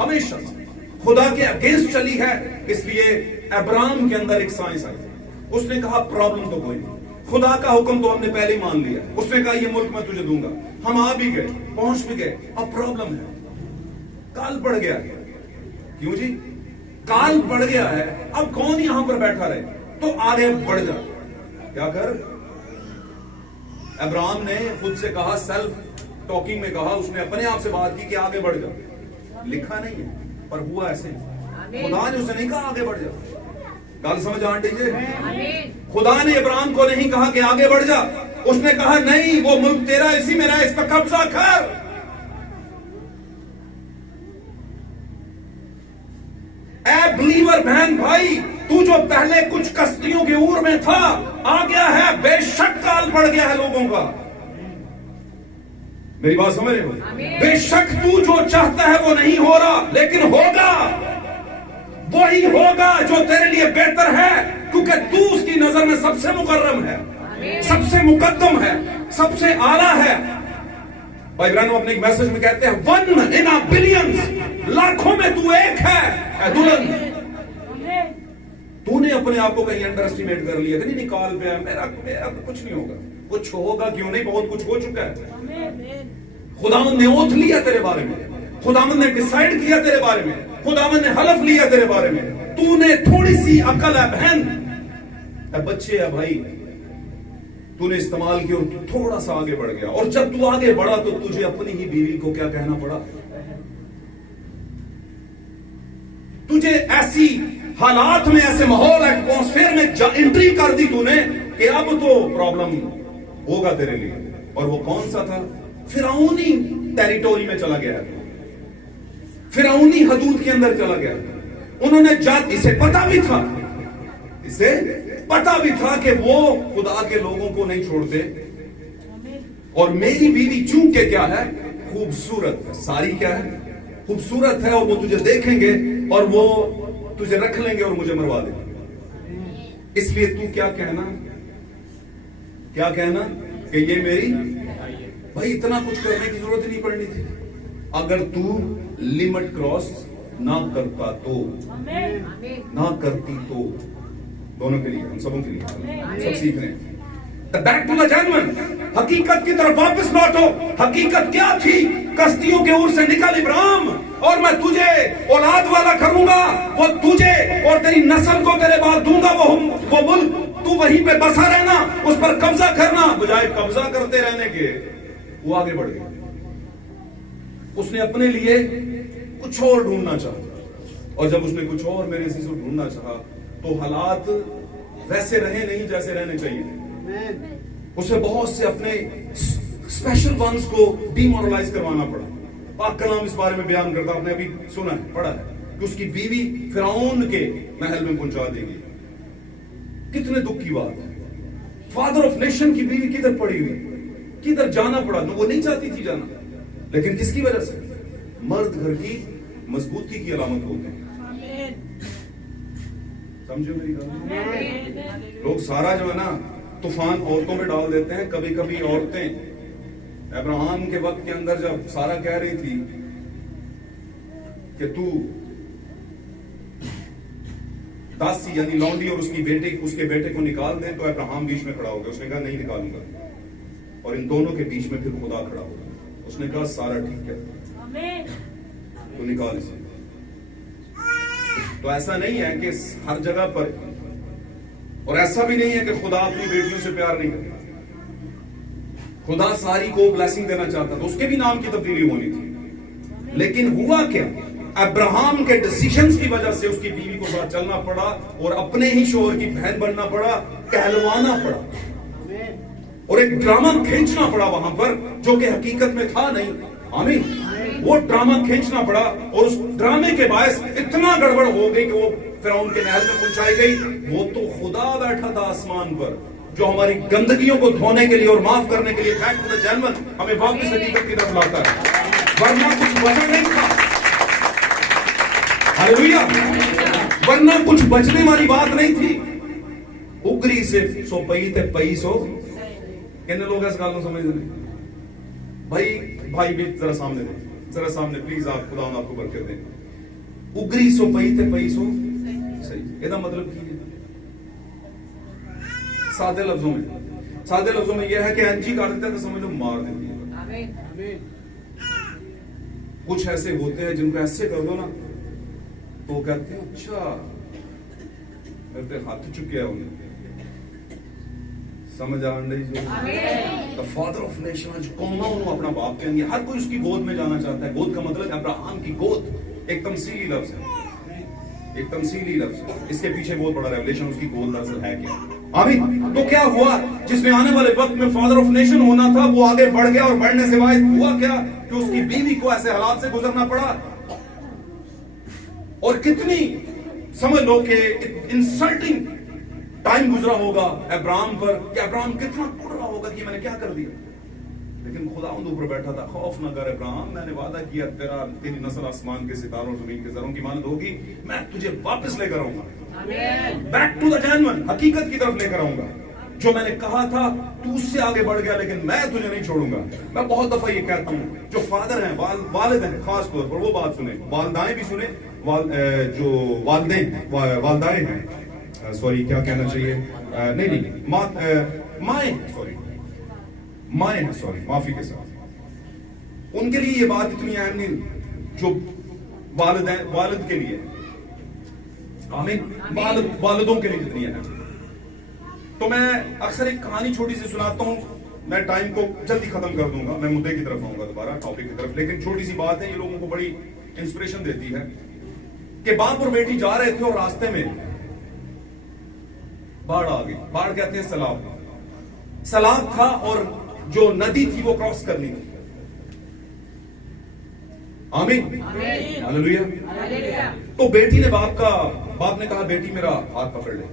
हमेशा खुदा के अगेंस्ट चली है। इसलिए अब्राहम के अंदर एक साइंस आई, उसने कहा प्रॉब्लम तो कोई नहीं, खुदा का हुक्म तो हमने पहले ही मान लिया। उसने कहा ये मुल्क मैं तुझे दूंगा, हम आ भी गए, पहुंच भी गए। अब प्रॉब्लम है, काल पड़ गया। क्यों जी? काल पड़ गया है। अब कौन यहां पर बैठा रहे? तो आगे बढ़ जा। क्या कर? अब्राहम ने खुद से कहा, सेल्फ टॉकिंग में कहा, उसने अपने आप से बात की कि आगे बढ़ जा। लिखा नहीं है पर हुआ ऐसे। खुदा ने उसे नहीं कहा आगे बढ़ जा। गल समझ आ दीजिए। खुदा ने अब्राहम को नहीं कहा कि आगे बढ़ जा, उसने कहा नहीं, वो मुल्क तेरा, इसी में रह, इस पर कब्जा कर। ए बिलीवर बहन भाई, तू जो पहले कुछ कश्तियों के ऊर में था, आ गया है। बेशक काल पड़ गया है लोगों का। मेरी बात समझ रहे हो? बेशक तू जो चाहता है वो नहीं हो रहा, लेकिन होगा, वही होगा जो तेरे लिए बेहतर है, क्योंकि तू उसकी नजर में सबसे मुकर्रम है, सबसे मुकद्दम है, सबसे आला है। भाई ब्रानो अपने एक मैसेज में कहते हैं, 1 in a billion, लाखों में तू एक है दुल्हन। तूने अपने आप को कहीं अंडर एस्टिमेट कर लिया, नहीं निकाल पे मेरा तो कुछ नहीं होगा। कुछ होगा क्यों नहीं, बहुत कुछ हो चुका है। खुदावंद ने ओथ लिया तेरे बारे में, खुदावंद ने डिसाइड किया तेरे बारे में, खुदावंद ने हलफ लिया तेरे बारे में। तूने थोड़ी सी अकल है बहन, बच्चे है भाई, तूने इस्तेमाल की और तू थोड़ा सा आगे बढ़ गया, और जब तू आगे बढ़ा तो तुझे अपनी ही बीवी को क्या कहना पड़ा? तुझे ऐसी हालात में, ऐसे माहौल एटमॉस्फेयर में एंट्री कर दी तूने कि अब तो प्रॉब्लम होगा तेरे लिए। और वो कौन सा था? फिरौनी टेरिटोरी में चला गया, फिरौनी हदूद के अंदर चला गया। उन्होंने इसे पता भी था, इसे पता भी था कि वो खुदा के लोगों को नहीं छोड़ते, और मेरी बीवी चूंकि क्या है, खूबसूरत है, सारी क्या है, खूबसूरत है, और वो तुझे देखेंगे और वो तुझे रख लेंगे और मुझे मरवा देंगे। इसलिए तू क्या कहना कि ये मेरी भाई, इतना कुछ करने की जरूरत ही नहीं पड़नी थी अगर तू लिमिट क्रॉस ना करता तो, ना करती तो। दोनों के लिए, हम सबों के लिए, सब सीख रहे हैं। बैक टू द जेन्युइन, हकीकत की तरफ वापस लौटो। हकीकत क्या थी? कश्तियों के ऊर से निकल इब्राहिम, और मैं तुझे औलाद वाला करूंगा, वो तुझे और तेरी नस्ल को तेरे बाद दूंगा वो मुल्क, तू वहीं पे बसा रहना, उस पर कब्जा करना। बजाय कब्जा करते रहने के वो आगे बढ़ गया, उसने अपने लिए कुछ और ढूंढना चाहा, और जब उसने कुछ और मेरे से ढूंढना चाहा तो हालात वैसे रहे नहीं जैसे रहने चाहिए। उसे बहुत से अपने स्पेशल वंस को डिमोरलाइज करवाना पड़ा। पाक कलाम इस बारे में बयान करता, आपने अभी सुना है, पढ़ा है, कि उसकी बीवी फिरौन के महल में पहुंचा देगी। कितने दुख की बात है। फादर ऑफ नेशन की बीवी किधर पड़ी हुई, किधर जाना पड़ा? वो नहीं चाहती थी जाना, लेकिन किसकी वजह से? मर्द घर की मजबूती की अलामत होते हैं। समझो मेरी बात? लोग सारा जो है ना तूफान औरतों में डाल देते हैं। कभी कभी औरतें अब्राहम के वक्त के अंदर, जब सारा कह रही थी कि तू दासी यानी लौंडी और उसके बेटे को निकाल दे, तो अब्राहम बीच में खड़ा हो गया। उसने कहा नहीं निकालूंगा, और इन दोनों के बीच में फिर खुदा खड़ा होगा। उसने कहा सारा ठीक है, तो निकाल इसे। तो ऐसा नहीं है कि हर जगह पर, और ऐसा भी नहीं है कि खुदा अपनी बेटियों से प्यार नहीं करता। खुदा सारी को ब्लेसिंग देना चाहता था, उसके भी नाम की तब्दीली होनी थी। लेकिन हुआ क्या? अब्राहम के डिसीजंस की वजह से उसकी बीवी को साथ चलना पड़ा, और अपने ही शोहर की बहन बनना पड़ा, कहलवाना पड़ा, और एक ड्रामा खींचना पड़ा वहां पर, जो कि हकीकत में था नहीं। आमीन। वो ड्रामा खींचना पड़ा, और उस ड्रामे के बायस इतना गड़बड़ हो गई कि वो फिरौन के महल में पहुंचाई गई। वो तो खुदा बैठा था आसमान पर, जो हमारी गंदगियों को धोने के लिए और माफ करने के लिए बैक टू द जेन्युइन हमें वापस हकीकत की तरफ लाता है। वरना कुछ बचा नहीं था। हालेलुया। वरना कुछ बचने वाली बात नहीं थी। उगरी से सो पई ते पई सो, कितने लोग इस गाल को समझ नहीं? भाई भी जरा सामने दे, जरा सामने प्लीज, आप खुदा आपको बरकत दे। उगरी सो पई ते पई सो सही, ਇਹਦਾ मतलब ਕੀ है? सादे लफ्जों में यह है कि एनजी कर देता है तो समझ लो मार देती है। कुछ ऐसे होते हैं जिनको ऐसे कर दो ना तो कहते हैं अच्छा मेरे पे हाथ चुके उन्हें, समझ आ रही जो फादर ऑफ नेशन, जो कौमा उन्होंने अपना बाप कहेंगे। हर कोई उसकी गोद में जाना चाहता है। गोद का मतलब अब्राहम की गोद एक तमसीली लफ्ज है, एक तमसीली लफ्ज। इसके पीछे बहुत बड़ा रेवलेशन, उसकी गोद दरअसल है क्या? आमीन। तो क्या हुआ? जिसमें आने वाले वक्त में फादर ऑफ नेशन होना था, वो आगे बढ़ गया, और बढ़ने से बाद हुआ क्या कि उसकी बीवी को ऐसे हालात से गुजरना पड़ा। और कितनी समझ लो कि इंसल्टिंग टाइम गुजरा होगा अब्राहम पर, कि अब्राहम कितना टूट रहा होगा कि मैंने क्या कर दिया। लेकिन खुदा ऊपर बैठा था, खौफ न कर अब्राहम, मैंने वादा किया तेरी नस्ल आसमान के सितारों जमीन के जरों की मानद होगी, मैं तुझे वापस लेकर आऊंगा, बैक टू द जेन्युइन, हकीकत की तरफ लेकर आऊंगा। जो मैंने कहा था तू उससे आगे बढ़ गया, लेकिन मैं तुझे नहीं छोड़ूंगा। मैं बहुत दफा ये कहता हूँ, जो फादर हैं, वालिद हैं, खास तौर पर वो बात सुने, वालदाएं भी सुने, जो वालदाएं हैं, सॉरी क्या कहना चाहिए, माएं हैं, सॉरी माफी के साथ, उनके लिए ये बात इतनी अहम नहीं जो वालिद के लिए। आमीन। वालिदों के लिए कितनी है। तो मैं अक्सर एक कहानी छोटी सी सुनाता हूं, मैं टाइम को जल्दी खत्म कर दूंगा, मैं मुद्दे की तरफ आऊंगा दोबारा, टॉपिक की तरफ, लेकिन छोटी सी बात है, ये लोगों को बड़ी इंस्पिरेशन देती है कि बाप और बेटी जा रहे थे और रास्ते में बाढ़ आ गई। बाढ़ कहते हैं सैलाब था और जो नदी थी वो क्रॉस करनी थी। आमीन, हालेलुया। तो बेटी ने बाप ने कहा बेटी मेरा हाथ पकड़ ले।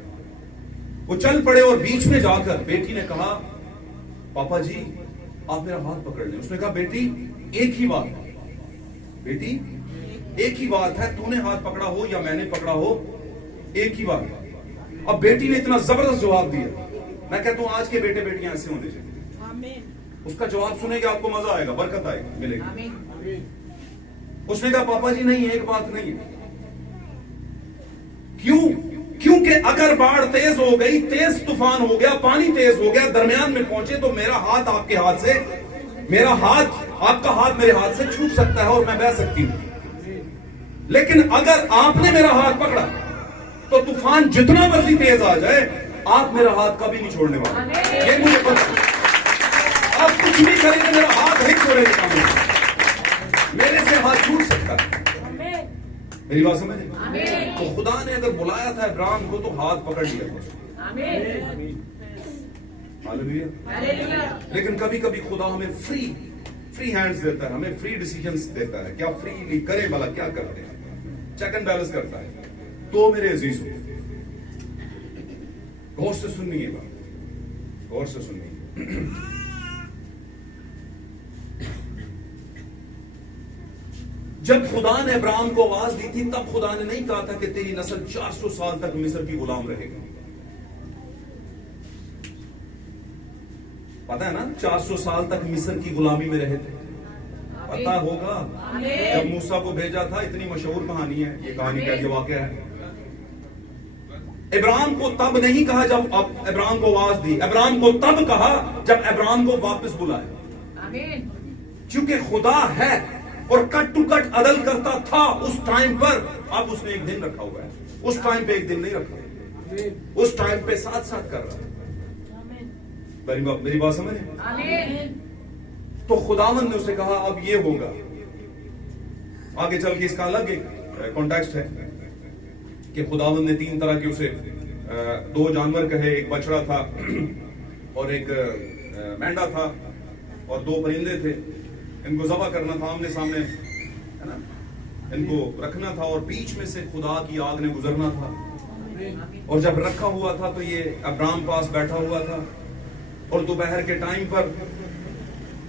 वो चल पड़े और बीच में जाकर बेटी ने कहा पापा जी आप मेरा हाथ पकड़ ले। उसने कहा बेटी एक ही बात है, बेटी एक ही बात है, तूने हाथ पकड़ा हो या मैंने पकड़ा हो, एक ही बात है। अब बेटी ने इतना जबरदस्त जवाब दिया, मैं कहता हूं आज के बेटे बेटियां ऐसे होने चाहिए। उसका जवाब सुनेगा आपको मजा आएगा, बरकत आएगी, मिलेगी। उसने कहा पापा जी नहीं, एक बात नहीं है। क्योंकि अगर बाढ़ तेज हो गई, तेज तूफान हो गया, पानी तेज हो गया, दरमियान में पहुंचे तो मेरा हाथ आपके हाथ से, मेरा हाथ आपका हाथ मेरे हाथ से छूट सकता है और मैं बह सकती हूं। लेकिन अगर आपने मेरा हाथ पकड़ा तो तूफान जितना मर्जी तेज आ जाए, आप मेरा हाथ कभी नहीं छोड़ने वाले। ये मुझे पता, आप कुछ भी करेंगे मेरा हाथ नहीं छोड़ेगा, मेरे से हाथ छूट सकता है। मेरी बात समझ? तो खुदा ने अगर बुलाया था इब्राहिम को तो हाथ पकड़ लिया। हालेलुया। लेकिन कभी कभी खुदा हमें फ्री हैंड्स देता है, हमें फ्री डिसीजंस देता है। क्या फ्रीली करें भला, क्या करते हैं, चेक एंड बैलेंस करता है। तो मेरे अजीज गौर से सुननी है बात, गौर से सुननी। जब खुदा ने इब्राहिम को आवाज दी थी तब खुदा ने नहीं कहा था कि तेरी नस्ल 400 साल तक मिस्र की गुलाम रहेगी। पता है ना 400 साल तक मिस्र की गुलामी में रहे थे, पता होगा। जब मूसा को भेजा था, इतनी मशहूर कहानी है, ये कहानी का जो वाकया है। इब्राहिम को तब नहीं कहा जब इब्राहिम को आवाज दी, इब्राहिम को तब कहा जब इब्राहिम को वापस बुलाया। क्योंकि खुदा है और कट टू कट अदल करता था उस टाइम पर, अब उसने एक दिन रखा हुआ है, उस टाइम पे एक दिन नहीं रखा, उस टाइम पे साथ साथ कर रहा है। मेरी बात समझ? तो खुदावंद ने उसे कहा अब ये होगा। आगे चल के इसका अलग एक कॉन्टेक्स्ट है कि खुदावंद ने 3 तरह के उसे 2 जानवर कहे, एक बछड़ा था और एक मेंढा था और 2 परिंदे थे। इनको जबा करना था, आमने सामने है ना, इनको रखना था और बीच में से खुदा की आग ने गुजरना था। और जब रखा हुआ था तो ये अब्राहम पास बैठा हुआ था और दोपहर के टाइम पर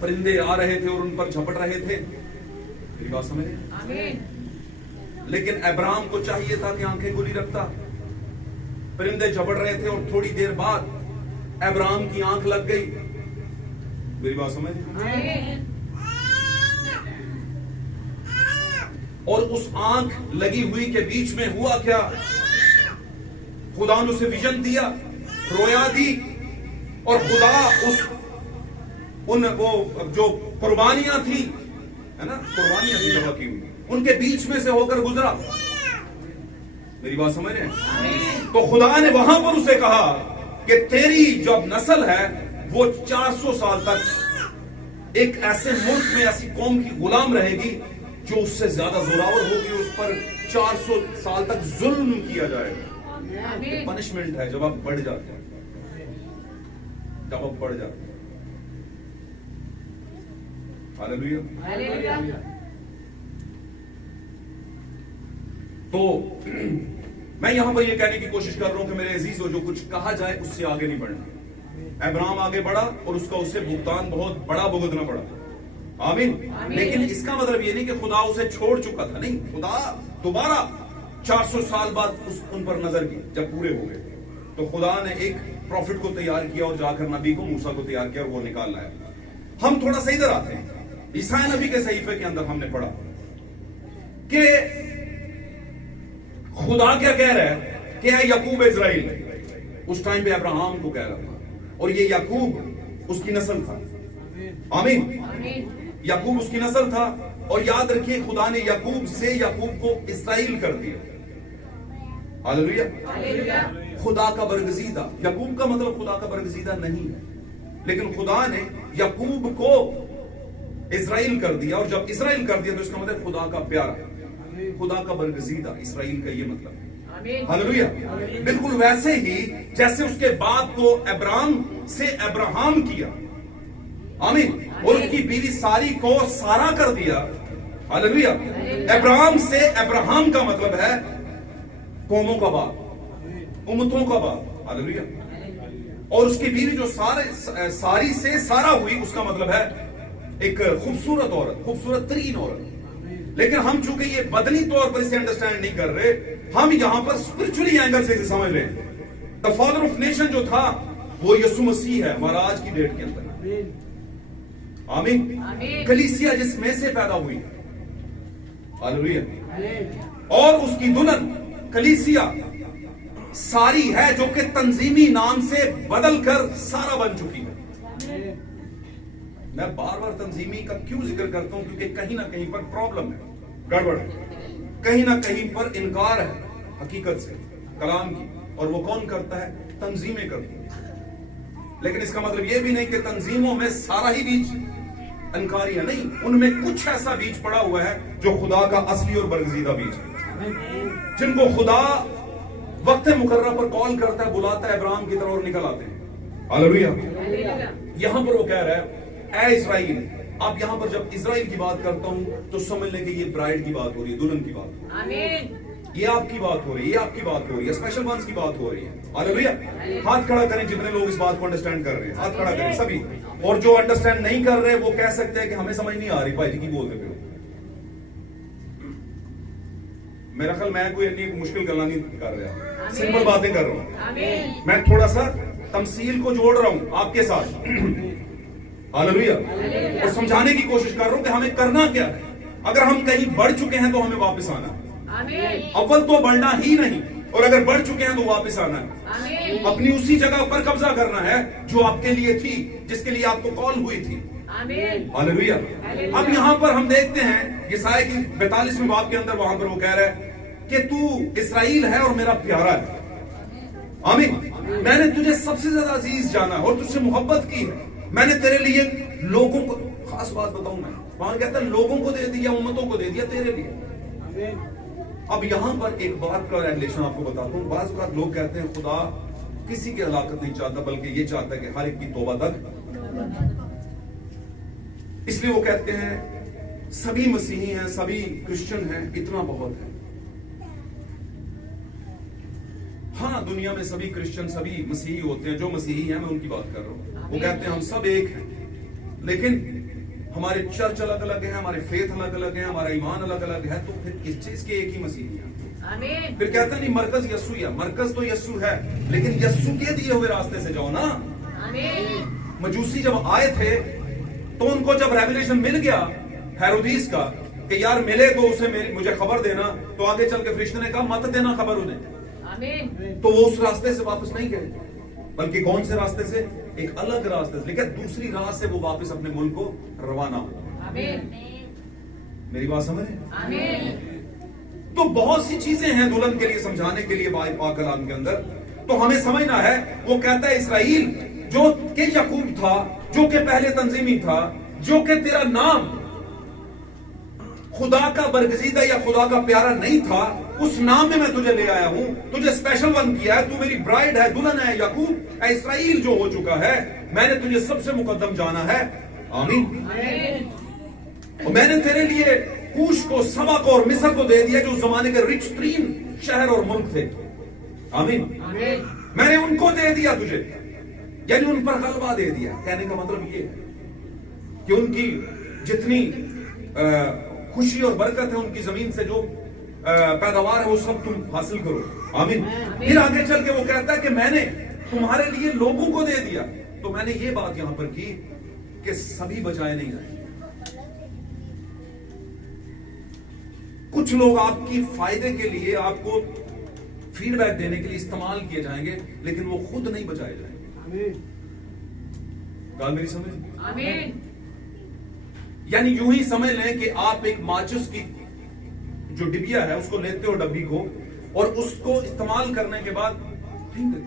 परिंदे आ रहे थे और उन पर झपट रहे थे। मेरी बात समझ? लेकिन अब्राहम को चाहिए था कि आंखें खुली रखता, परिंदे झपट रहे थे और थोड़ी देर बाद अब्राहम की आंख लग गई। मेरी बात समझ? और उस आंख लगी हुई के बीच में हुआ क्या, खुदा ने उसे विजन दिया, रोया दी और खुदा वो जो कुर्बानियां थी, है ना, कुर्बानियां थी जबा की हुई, उनके बीच में से होकर गुजरा। मेरी बात समझ रहे हैं? तो खुदा ने वहां पर उसे कहा कि तेरी जो नस्ल है वो 400 साल तक एक ऐसे मुल्क में, ऐसी कौम की गुलाम रहेगी जो उससे ज्यादा जोरावर होगी, उस पर 400 साल तक जुल्म किया जाएगा। पनिशमेंट है जब आप बढ़ जाते हैं, जब आप बढ़ जाते हैं। हालेलुया। तो मैं यहां पर यह कहने की कोशिश कर रहा हूं कि मेरे अजीज हो, जो कुछ कहा जाए उससे आगे नहीं बढ़ना। अब्राहम आगे बढ़ा और उसका उससे भुगतान बहुत बड़ा भुगतना पड़ा। आमीन। लेकिन इसका मतलब ये नहीं कि खुदा उसे छोड़ चुका था, नहीं, खुदा दोबारा 400 साल बाद उन पर नजर की जब पूरे हो गए तो खुदा ने एक प्रॉफिट को तैयार किया और जाकर नबी को, मूसा को तैयार किया और वो निकाल लाया। हम थोड़ा सा इधर आते हैं। ईसाई नबी के सहीफे के अंदर हमने पढ़ा कि खुदा क्या कह रहा है कि याकूब इजराइल, उस टाइम पे अब्राहम को कह रहा था और ये याकूब उसकी नस्ल था। आमीन। याकूब उसकी नस्ल था और याद रखिए खुदा ने याकूब से याकूब को इस्राइल कर दिया। हालेलुया। खुदा का बरगजीदा, याकूब का मतलब खुदा का बरगजीदा नहीं है, लेकिन खुदा ने याकूब को इस्राएल कर दिया, और जब इस्राएल कर दिया तो इसका मतलब खुदा का प्यारा, खुदा का बरगजीदा, इस्राएल का ये मतलब है। हालेलुया। बिल्कुल वैसे ही जैसे उसके बाप को अब्राम से अब्राहम किया, आमीन, और उसकी बीवी सारी को सारा कर दिया। हालेलुया। अब्राहम से अब्राहम का मतलब है कौमों का बाप, उम्मतों का बाप। हालेलुया। और उसकी बीवी जो सारी से सारा हुई, उसका मतलब है एक खूबसूरत औरत, खूबसूरत तरीन औरत। लेकिन हम चूंकि ये बदनी तौर पर इसे अंडरस्टैंड नहीं कर रहे, हम यहां पर स्पिरिचुअली एंगल से इसे समझ रहे हैं। द फादर ऑफ नेशन जो था वो यीशु मसीह है हमारा आज की डेट के अंदर। आमीन। कलीसिया जिसमें से पैदा हुई, हालेलुया। और उसकी दुल्हन कलीसिया सारी है, जो कि तंजीमी नाम से बदलकर सारा बन चुकी है। मैं बार बार तंजीमी का क्यों जिक्र करता हूं? क्योंकि कहीं ना कहीं पर प्रॉब्लम है, गड़बड़ है, कहीं ना कहीं पर इनकार है हकीकत से, कलाम की। और वो कौन करता है? तंजीमें करती है। लेकिन इसका मतलब ये भी नहीं कि तंजीमों में सारा ही बीज इनकारी है, नहीं, उनमें कुछ ऐसा बीज पड़ा हुआ है जो खुदा का असली और बरगजीदा बीज है, जिनको खुदा वक्त मुकर्रर पर कॉल करता है, बुलाता है, अब्राहम की तरह और निकल आते हैं। हालेलुया। यहां पर वो कह रहा है, ऐ इस्राएल। अब यहां पर जब इस्राएल की बात करता हूं तो समझ लें कि ये ब्राइड की बात हो रही है, दुल्हन की बात। आमीन। ये आपकी बात हो रही है, ये आपकी बात हो रही है, स्पेशल वंस की बात हो रही है। हालेलुया। हाथ खड़ा करें जितने लोग इस बात को अंडरस्टैंड कर रहे हैं, हाथ खड़ा करें सभी। और जो अंडरस्टैंड नहीं कर रहे वो कह सकते हैं कि हमें समझ नहीं आ रही, भाई जी की बोलते पे हो। मेरा ख्याल मैं कोई इतनी मुश्किल गल्ला नहीं कर रहा, सिंपल बातें कर रहा हूं। मैं थोड़ा सा तमसील को जोड़ रहा हूं आपके साथ, हालेलुया, और समझाने की कोशिश कर रहा हूं कि हमें करना क्या है। अगर हम कहीं बढ़ चुके हैं तो हमें वापस आना है। अव्वल तो बढ़ना ही नहीं, और अगर बढ़ चुके हैं तो वापस आना है। अपनी उसी जगह पर कब्जा करना है जो आपके लिए थी, जिसके लिए आपको कॉल हुई थी। हालेलुया। अब यहां पर हम देखते हैं यशायाह की 42वें बाब के अंदर, वहां पर वो कह रहा है कि तू इस्राएल है और मेरा प्यारा है। आमीन। मैंने तुझे सबसे ज्यादा अजीज जाना और तुझसे मोहब्बत की है। मैंने तेरे लिए लोगों को, खास बात बताऊं मैं, वहां कहता है लोगों को दे दिया, उम्मतों को दे दिया तेरे लिए। अब यहां पर एक बात का रिलेशन आपको बताता हूं। बात लोग कहते हैं खुदा किसी की हलाकत नहीं चाहता, बल्कि ये चाहता है कि हर एक की तौबा तक। इसलिए वो कहते हैं सभी मसीही हैं, सभी क्रिश्चियन हैं, इतना बहुत है। हाँ, दुनिया में सभी क्रिश्चियन, सभी मसीही होते हैं, जो मसीही हैं, मैं उनकी बात कर रहा हूं। वो कहते हैं हम सब एक हैं, लेकिन हमारे चर्च अलग अलग है, हमारे फेथ अलग अलग है, हमारा ईमान अलग अलग है। तो फिर किस चीज के एक ही मसीही है? फिर कहते हैं नहीं, मरकज यस्सु है। मरकज तो यस्सु है, लेकिन यस्सु के दिए हुए रास्ते से जाओ ना। मजूसी जब आए थे तो उनको जब रेवलेशन मिल गया हेरोदीस का कि यार मिले तो उसे मुझे खबर देना, तो आगे चल के फरिश्ते ने कहा मत देना खबर उन्हें। तो वो उस रास्ते से वापस नहीं गए, बल्कि कौन से रास्ते से? एक अलग रास्ते से, लेकिन दूसरी राह से वो वापस अपने मुल्क को रवाना हो। मेरी बात समझ? तो बहुत सी चीजें हैं दुल्हन के लिए समझाने के लिए पाक कलाम के अंदर, तो हमें समझना है। वो कहता है इस्राएल जो के याकूब था, जो के पहले तंजीमी था, जो के तेरा नाम खुदा का बरगजीदा या खुदा का प्यारा नहीं था, उस नाम में मैं तुझे ले आया हूं, तुझे स्पेशल वन किया है, तू मेरी ब्राइड है, दुल्हन है। याकूब इस्राएल जो हो चुका है, मैंने तुझे सबसे मुकद्दम जाना है। आमीन। और मैंने तेरे लिए कूश को, सबा को और मिस्र को दे दिया, जो उस जमाने के रिच तरीन शहर और मुल्क थे। आमीन। मैंने उनको दे दिया तुझे, यानी उन पर गलबा दे दिया। कहने का मतलब ये है कि उनकी जितनी खुशी और बरकत है, उनकी जमीन से जो पैदावार है, वो सब तुम हासिल करो। आमीन। फिर आगे चल के वो कहता है कि मैंने तुम्हारे लिए लोगों को दे दिया। तो मैंने ये बात यहां पर की कि सभी बचाए नहीं जाएंगे। कुछ लोग आपकी फायदे के लिए, आपको फीडबैक देने के लिए इस्तेमाल किए जाएंगे, लेकिन वो खुद नहीं बचाए जाएंगे। बात मेरी समझ? आमीन। यानी यूं ही समझ लें कि आप एक माचिस की जो डिबिया है उसको लेते हो, डब्बी को, और उसको इस्तेमाल करने के बाद ठीक है।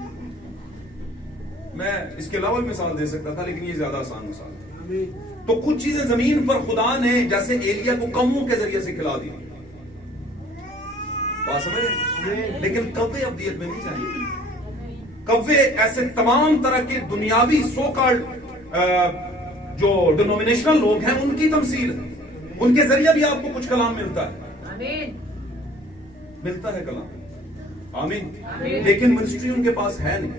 मैं इसके अलावा भी मिसाल दे सकता था, लेकिन ये ज्यादा आसान मिसाल है। तो कुछ चीजें जमीन पर खुदा ने जैसे एलिया को कौवों के जरिए से खिला दी, बात समझ रहे? लेकिन कव्वे अब्दियत में नहीं जाएंगे। कव्वे ऐसे तमाम तरह के दुनियावी सो कॉल्ड जो डिनोमिनेशनल लोग हैं उनकी तमसील है। उनके जरिए भी आपको कुछ कलाम मिलता है, मिलता है कलाम, आमीन। लेकिन मिनिस्ट्री उनके पास है नहीं,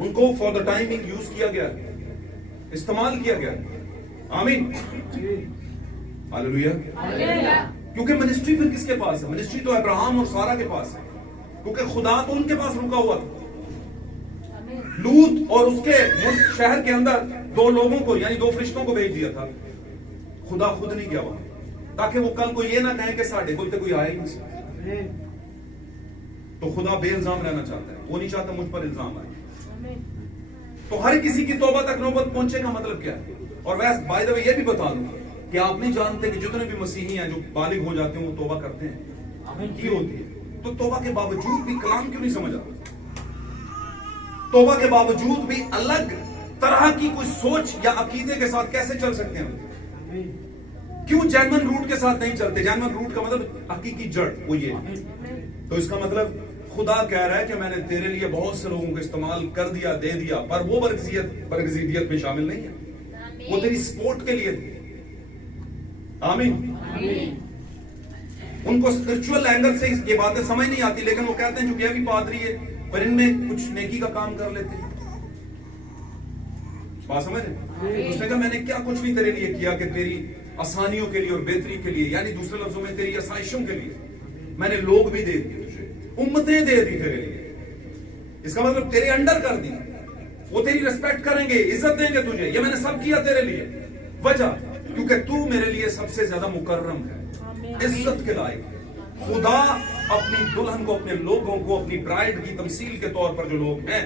उनको फॉर द टाइमिंग यूज किया गया, इस्तेमाल किया गया, आमीन, हालेलुया। क्योंकि मिनिस्ट्री फिर किसके पास है? मिनिस्ट्री तो अब्राहम और सारा के पास है, क्योंकि खुदा तो उनके पास रुका हुआ था। लूत और उसके शहर के अंदर 2 लोगों को यानी 2 फरिश्तों को भेज दिया था, खुदा खुद नहीं गया वहां, ताकि वो कल को ये ना कहे कि साढ़े को कोई आया ही नहीं। तो खुदा बेइल्जाम रहना चाहता है, वो नहीं चाहता मुझ पर इल्जाम आए। तो हर किसी की तौबा तक नौबत पहुंचे का मतलब क्या है? और वैसे बाय द वे ये भी बता दूं कि आप नहीं जानते कि जितने भी मसीही हैं जो बालिग हो जाते हैं वो तौबा करते हैं, की होती है। तो तौबा के बावजूद भी कलाम क्यों नहीं समझ आता? तौबा के बावजूद भी अलग तरह की कोई सोच या अकीदे के साथ कैसे चल सकते हैं? क्यों जेन्युइन रूट के साथ नहीं चलते? जेन्युइन रूट का मतलब हकीकी जड़, वो ये। तो इसका मतलब खुदा कह रहा है कि मैंने तेरे लिए बहुत से लोगों को इस्तेमाल कर दिया, दे दिया, पर वो बरगजीदियत में शामिल नहीं है, वो तेरी सपोर्ट के लिए थी, आमीन। उनको स्पिरिचुअल एंगल से ये बातें समझ नहीं आती, लेकिन वो कहते हैं जो कि भी पादरी है पर इनमें कुछ नेकी का काम कर लेते हैं, बात समझ रहे? उसने कहा मैंने क्या कुछ नहीं तेरे लिए किया कि तेरी आसानियों के लिए और बेहतरी के लिए, यानी दूसरे लफ्जों में तेरी आसाइशों के लिए मैंने लोग भी दे दिए तुझे, उम्मतें दे दी तेरे लिए। इसका मतलब तेरे अंडर कर दी, वो तेरी रिस्पेक्ट करेंगे, इज्जत देंगे तुझे, ये मैंने सब किया तेरे लिए। वजह क्योंकि तू मेरे लिए सबसे ज्यादा मुकर्रम है, इज्जत के लायक। खुदा अपनी दुल्हन को, अपने लोगों को, अपनी ब्राइड की तमसील के तौर पर जो लोग हैं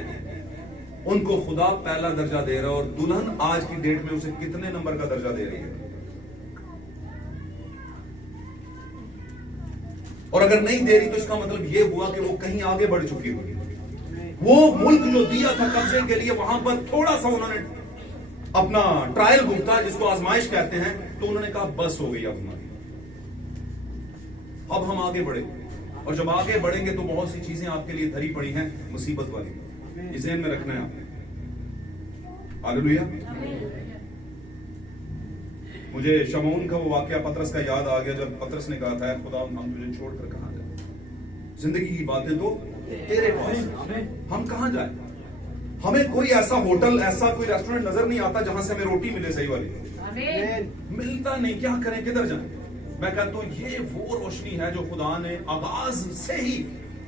उनको खुदा पहला दर्जा दे रहा है, और दुल्हन आज की डेट में उसे कितने नंबर का दर्जा दे रही है? और अगर नहीं दे रही तो इसका मतलब यह हुआ कि वो कहीं आगे बढ़ चुकी हुई। वो मुल्क जो दिया था कब्जे के लिए, वहां पर थोड़ा सा उन्होंने अपना ट्रायल भुगता, जिसको आजमाइश कहते हैं, तो उन्होंने कहा बस हो गई अब हमारी, अब हम आगे बढ़े। और जब आगे बढ़ेंगे तो बहुत सी चीजें आपके लिए धरी पड़ी हैं मुसीबत वाली, इसे ध्यान में रखना है आपने। हालेलुया। मुझे शमऊन का वो वाकया पतरस का याद आ गया, जब पतरस ने कहा था खुदा हम तुझे छोड़कर कहां जाए, जिंदगी की बातें तो तेरे पास, हम कहां जाए? हमें कोई ऐसा होटल, ऐसा कोई रेस्टोरेंट नजर नहीं आता जहां से हमें रोटी मिले सही वाली, मिलता नहीं, क्या करें, किधर जाएं? मैं कहता हूं ये वो रोशनी है जो खुदा ने आगाज से ही,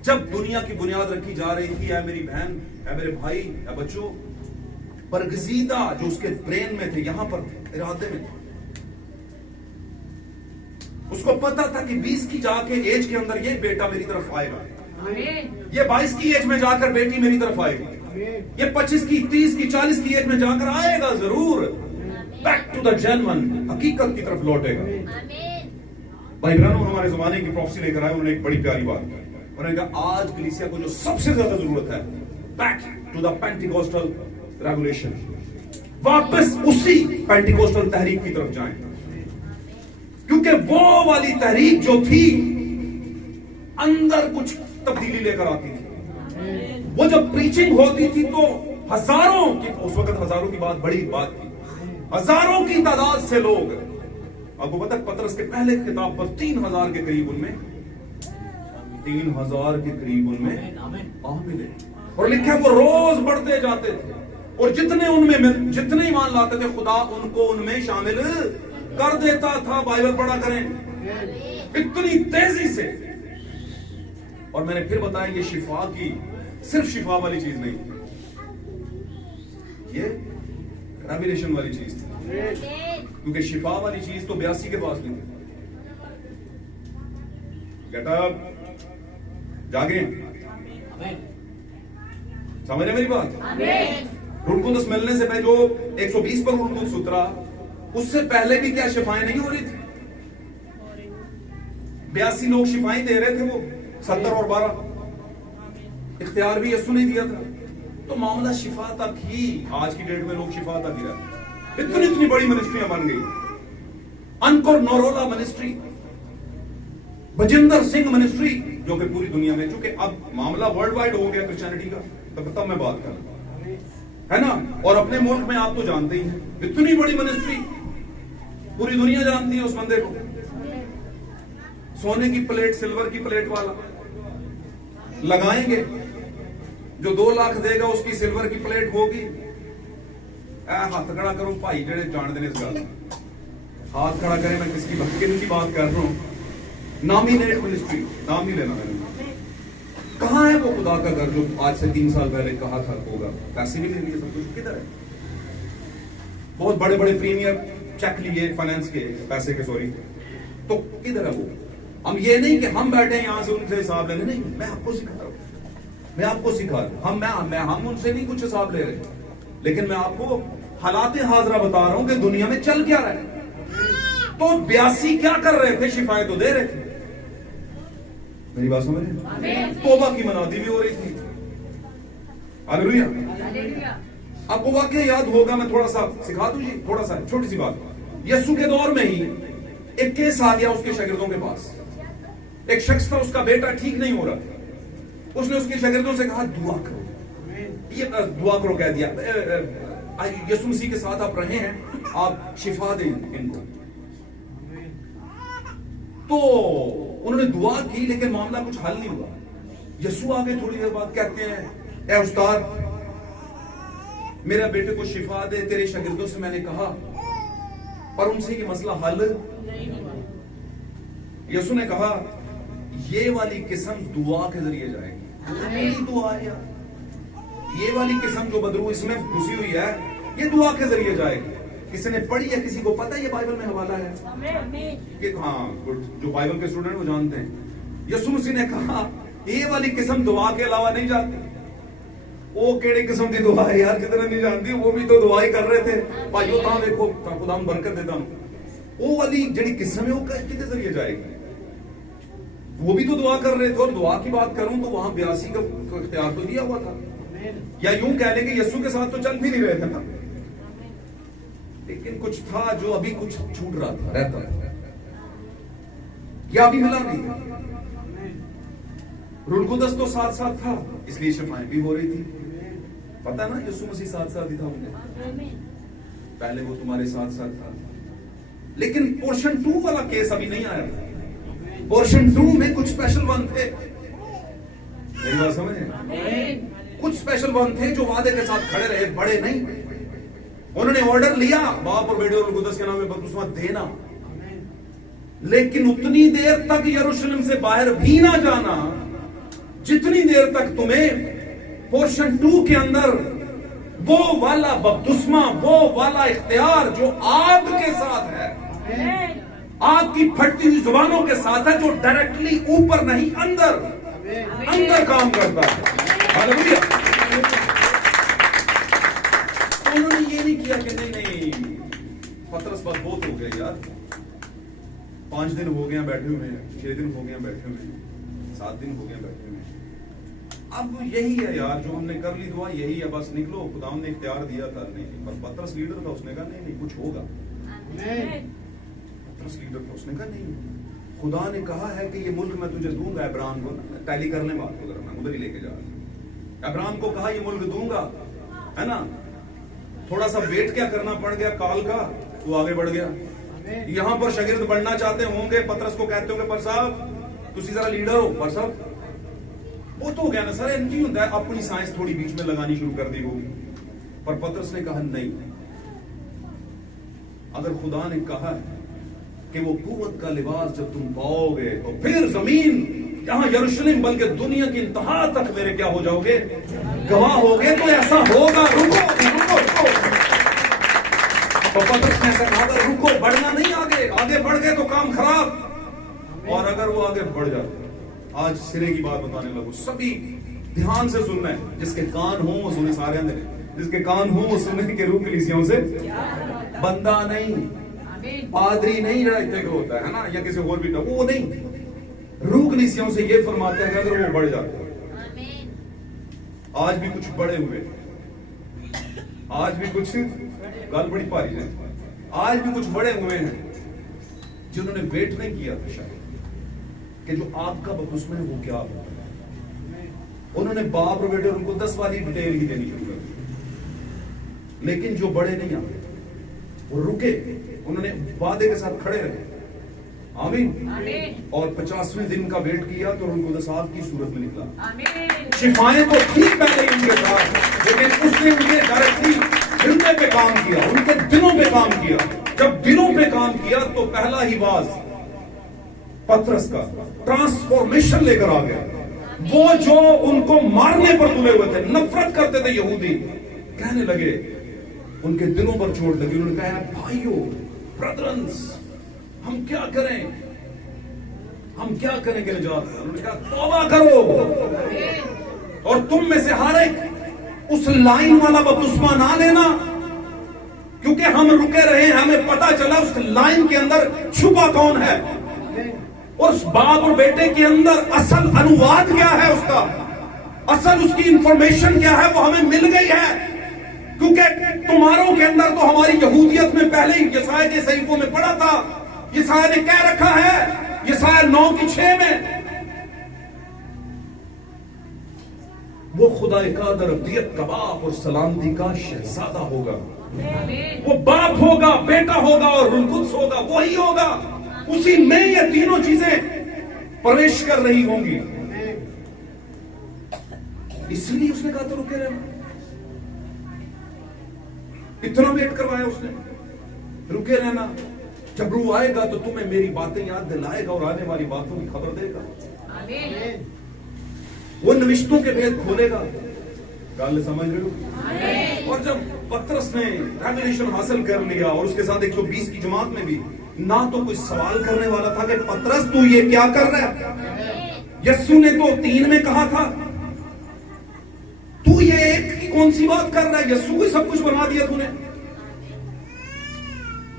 जब दुनिया की बुनियाद रखी जा रही थी, है मेरी बहन, है मेरे भाई, है बच्चों, बरगजीदा जो उसके ब्रेन में थे, यहां पर थे, इरादे में थे। उसको पता था कि 20 की जाके एज के अंदर ये बेटा मेरी तरफ आएगा, ये 22 की एज में जाकर बेटी मेरी तरफ आएगी, ये 25 की, 30 की, 40 की एज में जाकर आएगा जरूर, बैक टू द जेन्युइन, हकीकत की तरफ लौटेगा। भाई ब्रैनम हमारे जमाने की प्रोफेसी लेकर आए, उन्होंने एक बड़ी प्यारी बात, उन्होंने कहा आज कलीसिया को जो सबसे ज्यादा जरूरत है, back to the Pentecostal revolution, वापस उसी पेंटिकोस्टल तहरीक की तरफ जाएं, क्योंकि वो वाली तहरीक जो थी अंदर कुछ तब्दीली लेकर आती थी। वो जब प्रीचिंग होती थी तो हजारों की, उस वक्त हजारों की बात बड़ी बात थी, हजारों की तादाद से लोग, आपको पता पतरस के पहले किताब पर 3000 के करीब उनमें 3000 के करीब उनमें आ मिले, और लिखा वो रोज बढ़ते जाते थे, और जितने उनमें जितने ईमान लाते थे खुदा उनको उनमें शामिल कर देता था। बाइबल पढ़ा करें इतनी तेजी से। और मैंने फिर बताया ये शिफा की, सिर्फ शिफा वाली चीज नहीं, ये रेवलेशन वाली चीज थी, क्योंकि शिफा वाली चीज तो 82 के पास नहीं थी। गेट अप, जागे, समझ रहे मेरी बात? रूह कुदस मिलने से पहले जो 120 पर रूह कुदस उतरा, उससे पहले भी क्या शिफाएं नहीं हो रही थी? 82 लोग शिफाएं दे रहे थे, वो 70 और 12 इख्तियार भी यीशु ने दिया था। तो मामला शिफा तक ही, आज की डेट में लोग शिफा तक ही रहते। इतनी इतनी बड़ी मिनिस्ट्रियां बन गई, अनकोर नोरोला मिनिस्ट्री, बजिंदर सिंह मिनिस्ट्री, जो कि पूरी दुनिया में, चूंकि अब मामला वर्ल्ड वाइड हो गया क्रिश्चियनिटी का, तब मैं बात करूं, है ना। और अपने मुल्क में आप तो जानते ही हैं, इतनी बड़ी मिनिस्ट्री, पूरी दुनिया जानती है उस बंदे को। सोने की प्लेट, सिल्वर की प्लेट वाला लगाएंगे, जो 2 लाख देगा उसकी सिल्वर की प्लेट होगी। हाथ खड़ा करो भाई जेड़े जानते हैं इस गल, हाथ खड़ा करें। मैं किसकी बात कर रहा हूं? नॉमिनेट मिनिस्ट्री, नाम नहीं लेना मैंने। कहां है वो खुदा का घर जो आज से 3 साल पहले कहा था होगा? पैसे भी ले लिए, सब कुछ किधर है? बहुत बड़े बड़े प्रीमियर चेक लिए फाइनेंस के, पैसे के, सॉरी, तो किधर है वो? हम ये नहीं कि हम बैठे यहां से उनसे हिसाब लेने, नहीं, मैं आपको सिखा रहा हूं, मैं आपको सिखा रहा हूं। हम उनसे नहीं कुछ हिसाब ले रहे, लेकिन मैं आपको हालात हाजरा बता रहा हूं कि दुनिया में चल क्या रहा है। तो 82 क्या कर रहे थे? शिफायत तो दे रहे थे। मेरी बात समझ रहे? तौबा की मनादी भी हो रही थी। हालेलुया। आपको वाकया याद होगा, मैं थोड़ा सा सिखा दूं जी, थोड़ा सा छोटी सी बात। यीशु के दौर में ही एक केस आ गया उसके शागिर्दों के पास। एक शख्स था, उसका बेटा ठीक नहीं हो रहा था। उसने उसके शागिर्दों से कहा दुआ करो, ये दुआ करो कह दिया। यीशु मसीह के साथ आप रहे हैं, आप शिफा दें इनको। तो उन्होंने दुआ की, लेकिन मामला कुछ हल नहीं हुआ। यीशु आ गए थोड़ी देर बाद, कहते हैं ए उस्ताद, मेरे बेटे को शिफा दे, तेरे शागिर्दों से मैंने कहा पर उनसे ये मसला हल नहीं हुआ। यीशु ने कहा ये वाली किस्म दुआ के जरिए जाएगी। दुआ यार, ये वाली किस्म जो बदरू इसमें घुसी हुई है, ये दुआ के जरिए जाएगी। किसी ने पढ़ी है? किसी को पता है ये बाइबल में हवाला है कि हाँ, जो बाइबल के स्टूडेंट वो जानते हैं। यीशु मसीह ने कहा ये वाली किस्म दुआ के अलावा नहीं जाती। वो केड़ी किस्म की दुआ है यार, जितने नहीं जानती वो भी तो दुआ ही कर रहे थे भाइयों। कहां देखो, खुदा बरकत देता हूं। वो वाली जड़ी किस्म है वो किसके जरिए जाएगी? वो भी तो दुआ कर रहे थे। और दुआ की बात करूं तो वहां 82 का इख्तियार तो दिया हुआ था, या यूं कह लें कि यीशु के साथ तो चल भी नहीं रहे थे ना, लेकिन कुछ था जो अभी कुछ छूट रहा था, रहता या अभी मिला नहीं। रूह कुदस तो साथ साथ था, इसलिए शिफाएं भी हो रही थी। पता ना, यीशु मसीह साथ साथ ही था उनके, पहले वो तुम्हारे साथ साथ था। लेकिन पोर्शन 2 वाला केस अभी नहीं आया था। पोर्शन 2 में कुछ स्पेशल वन थे। मेरी बात समझे? कुछ स्पेशल वन थे जो वादे के साथ खड़े रहे, बड़े नहीं। उन्होंने ऑर्डर लिया बाप और बेटे और कुदस के नाम में बपतिस्मा देना, लेकिन उतनी देर तक यरूशलेम से बाहर भी ना जाना जितनी देर तक तुम्हें पोर्शन 2 के अंदर वो वाला बपतिस्मा, वो वाला इख्तियार जो आग के साथ है, आग की फटती हुई जुबानों के साथ है, जो डायरेक्टली ऊपर नहीं अंदर काम करता है। हालेलुया। तो उन्होंने ये नहीं किया कि नहीं पतरस बात बहुत हो गया यार, 5 दिन हो गए बैठे हुए हैं, 6 दिन हो गए बैठे हुए हैं, 7 दिन हो गए बैठे हुए हैं। अब यही है यार, जो हमने कर ली दुआ यही है, बस निकलो। खुदा ने इख्तियार दिया था, नहीं, पर पतरस लीडर था, उसने कहा नहीं कुछ होगा। पतरस लीडर था, उसने कहा नहीं, खुदा ने कहा है कि ये मुल्क मैं तुझे दूंगा। अब्राहम को टैली करने बात को जरा, मैं उधर ही लेके जा रहा हूं। अब्राहम को कहा ये मुल्क दूंगा, है ना। थोड़ा सा वेट क्या करना पड़ गया काल का, वो आगे बढ़ गया। यहां पर शागिर्द बढ़ना चाहते होंगे, पतरस को कहते होंगे पर साहब तुसी जरा लीडर हो, पर साहब वो तो हो गया ना सर, इनकी होता है अपनी साइंस थोड़ी बीच में लगानी शुरू कर दी होगी। पर पतरस ने कहा नहीं, अगर खुदा ने कहा है कि वो कुव्वत का लिबास जब तुम पाओगे तो फिर जमीन, यहां यरूशलेम बल्कि दुनिया की इंतहा तक मेरे क्या हो जाओगे, गवाह होगे। तो ऐसा होगा, रुको। तो पतरस ने ऐसा कहा रुको, बढ़ना नहीं, आगे बढ़ गए तो काम खराब। और अगर वो आगे बढ़ जाते, आज सिरे की बात बताने लगो, सभी ध्यान से सुनना है। जिसके कान हो वो सुने, सारे अंदर जिसके कान हो वो सुने के रूह कलीसियाओं से, बंदा नहीं, पादरी नहीं, जरा इतने को होता है ना, या किसी और भी वो नहीं, रूह कलीसियाओं से ये फरमाते हैं कि अगर वो बढ़ जाते हैं, आज भी कुछ बड़े हुए, आज भी कुछ, गल बड़ी भारी है, आज भी कुछ बड़े हुए हैं जिन्होंने वेट नहीं किया था शायद कि जो आपका बपतिस्मा है वो क्या होगा। उन्होंने बाप और बेटे उनको 10 वाली डिटेल ही देनी शुरू कर दी, लेकिन जो बड़े नहीं आते वो रुके, उन्होंने वादे के साथ खड़े रहे। आमीन। और 50वें दिन का वेट किया तो उनको 10 साल की सूरत में निकला। शिफाएं तो ठीक पहले ही उनके साथ, लेकिन उसने उनके डायरेक्टली दिलों पे काम किया, उनके दिलों पे काम किया। जब दिलों पे काम किया तो पहला ही वाज पतरस का ट्रांसफॉर्मेशन लेकर आ गया। वो जो उनको मारने पर तुले हुए थे, नफरत करते थे यहूदी, कहने लगे, उनके दिलों पर चोट लगी। उन्होंने कहा, भाइयों, ब्रदरन्स, हम क्या करें, हम क्या करें के निजात। उन्होंने कहा, तौबा करो और तुम में से हर एक उस लाइन वाला बपतिस्मा ना लेना, क्योंकि हम रुके रहे, हमें पता चला उस लाइन के अंदर छुपा कौन है, और उस बाप और बेटे के अंदर असल अनुवाद क्या है, उसका असल उसकी इंफॉर्मेशन क्या है, वो हमें मिल गई है। क्योंकि तुम्हारों के अंदर तो हमारी यहूदियत में पहले ही यसाया के सहीफों में पढ़ा था, यसाया ने कह रखा है, यसाया 9:6 में, वो खुदा कादर अब्दियत का बाप और सलामती का शहजादा होगा। वो बाप होगा, बेटा होगा और रूह कुद्स होगा, वही होगा। उसी में ये तीनों चीजें प्रवेश कर रही होंगी। इसलिए उसने कहा तो रुके रहना, इतना वेट करवाया उसने, रुके रहना। जब रूह आएगा तो तुम्हें मेरी बातें याद दिलाएगा और आने वाली बातों की खबर देगा। वो नविश्तों के भेद खोलेगा। गल समझ रहे हो? और जब पतरस ने रेवलेशन हासिल कर लिया और उसके साथ 120 की जमात में भी ना तो कोई सवाल करने वाला था कि पतरस तू ये क्या कर रहा है। यस्सु ने तो 3 में कहा था, तू ये एक की कौन सी बात कर रहा है, यस्सु को सब कुछ बना दिया तूने।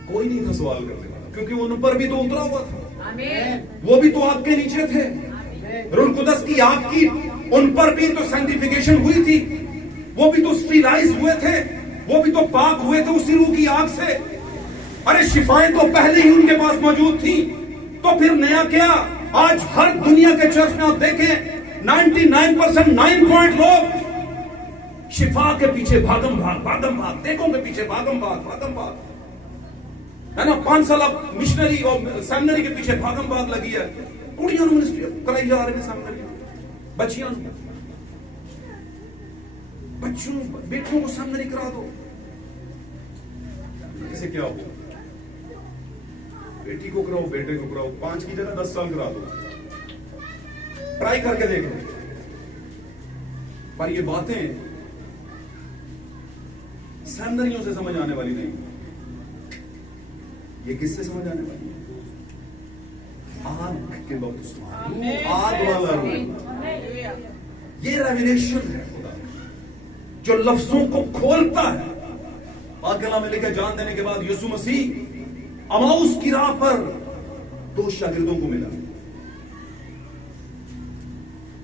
कोई नहीं था सवाल करने वाला, क्योंकि उन पर भी तो उतरा हुआ था, वो भी तो आपके नीचे थे। रूह कुद्स की आपकी उन पर भी तो सैंक्टिफिकेशन हुई थी, वो भी तो स्टीलाइज हुए थे, वो भी तो पाक हुए थे उसी रूह की आग से। अरे शिफाएं तो पहले ही उनके पास मौजूद थी, तो फिर नया क्या। आज हर दुनिया के चर्च में आप देखें 99% 9 पॉइंट लोग शिफा के पीछे भागम भाग, देखों के पीछे भागम भाग है ना। 5 साल अब मिशनरी और सेमिनरी के पीछे भागम भाग लगी है। कुड़ियां मिनिस्ट्री कराई जा रही है, सेमिनरी बच्चियां, बच्चों बेटों को सेमिनरी करा दो। इसे क्या हो, बेटी को कराओ, बेटे को कराओ, 5 की जगह 10 साल करा दो, ट्राई करके देख लो। पर ये बातें सेमिनरियों से समझ आने वाली नहीं, ये किससे समझ आने वाली है? आग के बपतिस्मा, आग वाला रूह। ये रेवलेशन है खुदा जो लफ्जों को खोलता है। आकला में लेकर जान देने के बाद यीशु मसीह अमाउस की राह पर 2 शागिर्दों को मिला,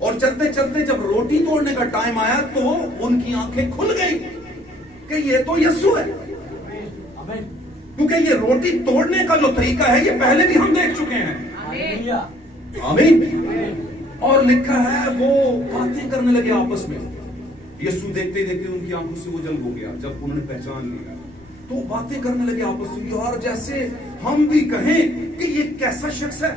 और चलते चलते जब रोटी तोड़ने का टाइम आया तो उनकी आंखें खुल गई कि ये तो यीशु है। क्योंकि ये रोटी तोड़ने का जो तरीका है ये पहले भी हम देख चुके हैं। आमीन। और लिखा है वो बातें करने लगे आपस में। यीशु देखते देखते उनकी आंखों से ओझल हो गया। जब उन्होंने पहचान लिया तो बातें करने लगे आपस में, यार जैसे हम भी कहें कि ये कैसा शख्स है।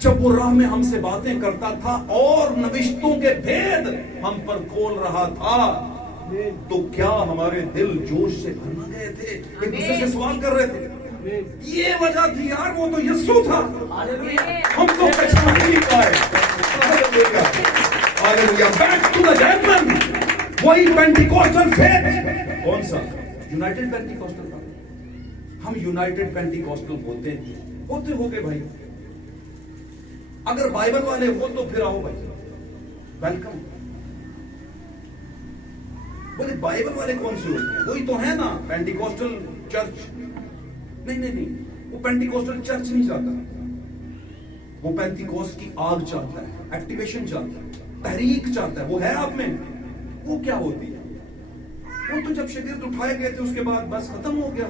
जब वो राह में हमसे बातें करता था और नविश्तों के भेद हम पर खोल रहा था, तो क्या हमारे दिल जोश से भर न गए थे, एक दूसरे से सवाल कर रहे थे। ये वजह थी यार, वो तो यीशु था, हम तो पहचान ही नहीं पाए। बैक टू द जर्मन, वही पेंटिकोस्टल फेथ। कौन सा? यूनाइटेड पेंटिकोस्टल था। हम यूनाइटेड पेंटिकोस्टल होते हो गए भाई। अगर बाइबल वाले हो तो फिर आओ भाई, वेलकम। बोले बाइबल वाले कौन से होते हैं? वही तो है ना पेंटिकोस्टल चर्च। नहीं, वो पेंटिकोस्टल चर्च नहीं जाता। वो पेंटिकोस्ट की आग चाहता है, एक्टिवेशन चाहता है, तहरीक चाहता है। वो है आप में? वो क्या होती है? वो तो जब शागिर्द उठाए गए थे उसके बाद बस खत्म हो गया।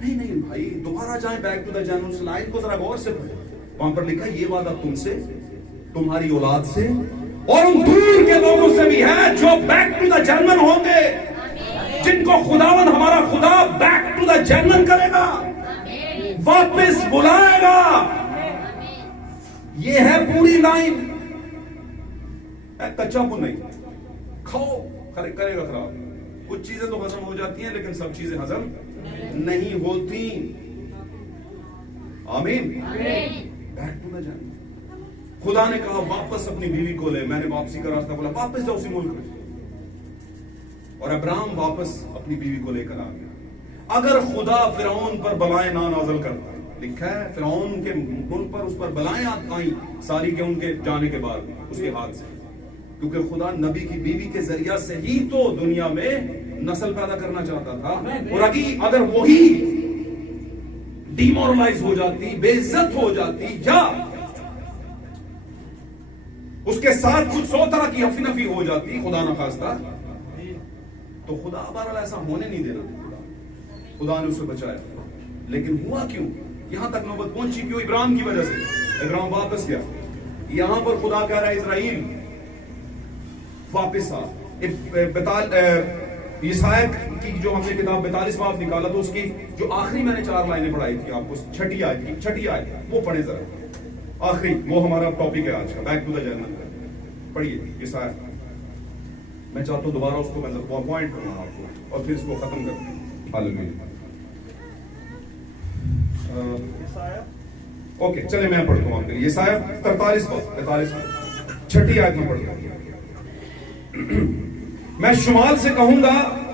नहीं नहीं भाई, दोबारा जाएं बैक टू द जन्म, उस लाइन को जरा गौर से पढ़ें। वहां पर लिखा ये वादा तुमसे, तुम्हारी औलाद से और उन दूर के लोगों से भी है जो बैक टू द जन्म होंगे, जिनको खुदावन हमारा खुदा बैक टू द जन्म करेगा, वापस बुलाएगा। ये है पूरी लाइन। कच्चा पुन नहीं खाओ, करेगा खराब। कुछ चीजें तो हजम हो जाती हैं लेकिन सब चीजें हजम नहीं होती। आमीन। बैक टू द जन्म। खुदा ने कहा वापस अपनी बीवी को ले। मैंने वापसी का रास्ता बोला, वापस जाओ उसी मुल्क में। और अब्राहम वापस अपनी बीवी को लेकर आ गया। अगर खुदा फिरौन पर बलाएं ना नाज़िल करता, लिखा है फिरौन के मुल्क पर उस पर बलाएं आई सारी के उनके जाने के बाद उसके हाथ से, क्योंकि खुदा नबी की बीवी के जरिया से ही तो दुनिया में नस्ल पैदा करना चाहता था। और अगर वही डिमोरलाइज हो जाती, बेइज्जत हो जाती, या उसके साथ कुछ 100 तरह की हफी नफी हो जाती, खुदा ना खास्ता, तो खुदा बहरहाल ऐसा होने नहीं देना। खुदा ने उसे बचाया। लेकिन हुआ क्यों? यहां तक नौबत पहुंची क्यों? इब्राहिम की वजह से। इब्राहिम वापस गया। यहां पर खुदा कह रहा है इजराइल वापस आ। यशायाह की जो हमने किताब 42 बाब निकाला तो उसकी जो आखिरी मैंने 4 लाइनें पढ़ाई थी आपको, छठी आयत वो पढ़े जरा। आखिरी वो हमारा टॉपिक है आज का, बैक टू द जर्नल। पढ़िए यशायाह। मैं चाहता हूं दोबारा उसको मैं पॉइंट करूंगा आपको और फिर इसको खत्म करते हैं। हालेलुया। ओके चले मैं पढ़ता हूं आपके लिए यशायाह 43 छठी आयत में पढ़ता हूं। मैं शुमाल से कहूंगा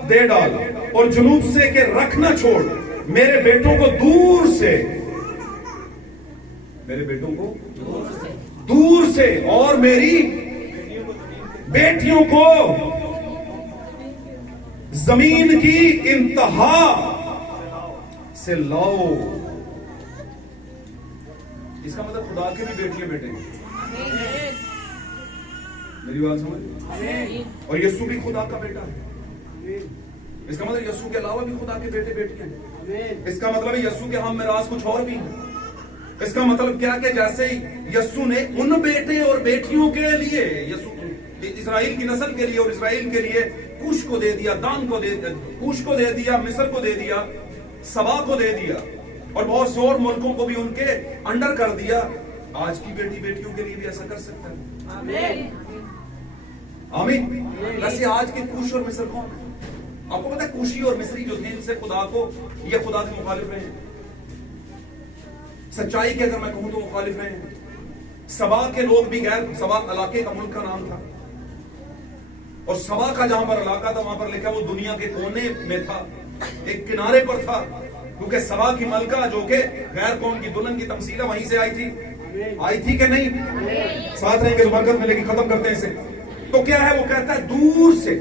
दे डाल और जुनूब से के रख ना छोड़, मेरे बेटों को दूर से और मेरी बेटियों को जमीन की इंतहा से लाओ। इसका मतलब खुदा के भी बेटियां बेटे हैं। मेरी बात समझ? और यीशु भी खुदा का बेटा है। इसका मतलब यीशु के अलावा भी खुदा के बेटे बेटियां हैं। इसका मतलब यीशु के हम मिरास कुछ और भी है। इसका मतलब क्या कि जैसे यीशु ने उन बेटे और बेटियों के लिए, यीशु इस्राएल की नस्ल के लिए और इस्राएल के लिए कुश को दे दिया, दान को दे दिया, कुश को दे दिया, मिस्र को दे दिया, सबा को दे दिया और बहुत से और मुल्कों को भी उनके अंडर कर दिया। आज की बेटियों के लिए भी ऐसा कर सकता है। आमीन। वैसे आज के कुश और मिस्र कौन है? आपको पता है कुशी और मिस्री जो थे इनसे खुदा के मुखालिफ रहे हैं। सच्चाई के अगर मैं कहूं तो मुखालिफ रहे हैं। सबा के लोग भी गैर, सबा इलाके का मुल्क का नाम था और सबा का जहां पर इलाका था वहां पर लिखा वो दुनिया के कोने में था, एक किनारे पर था, क्योंकि सबा की मलका जो कि गैर कौम की दुल्हन की तमसीला वहीं से आई थी कि नहीं? साथ रहेंगे तो बरकत मिलेगी। खत्म करते हैं इसे। तो क्या है? वो कहता है दूर से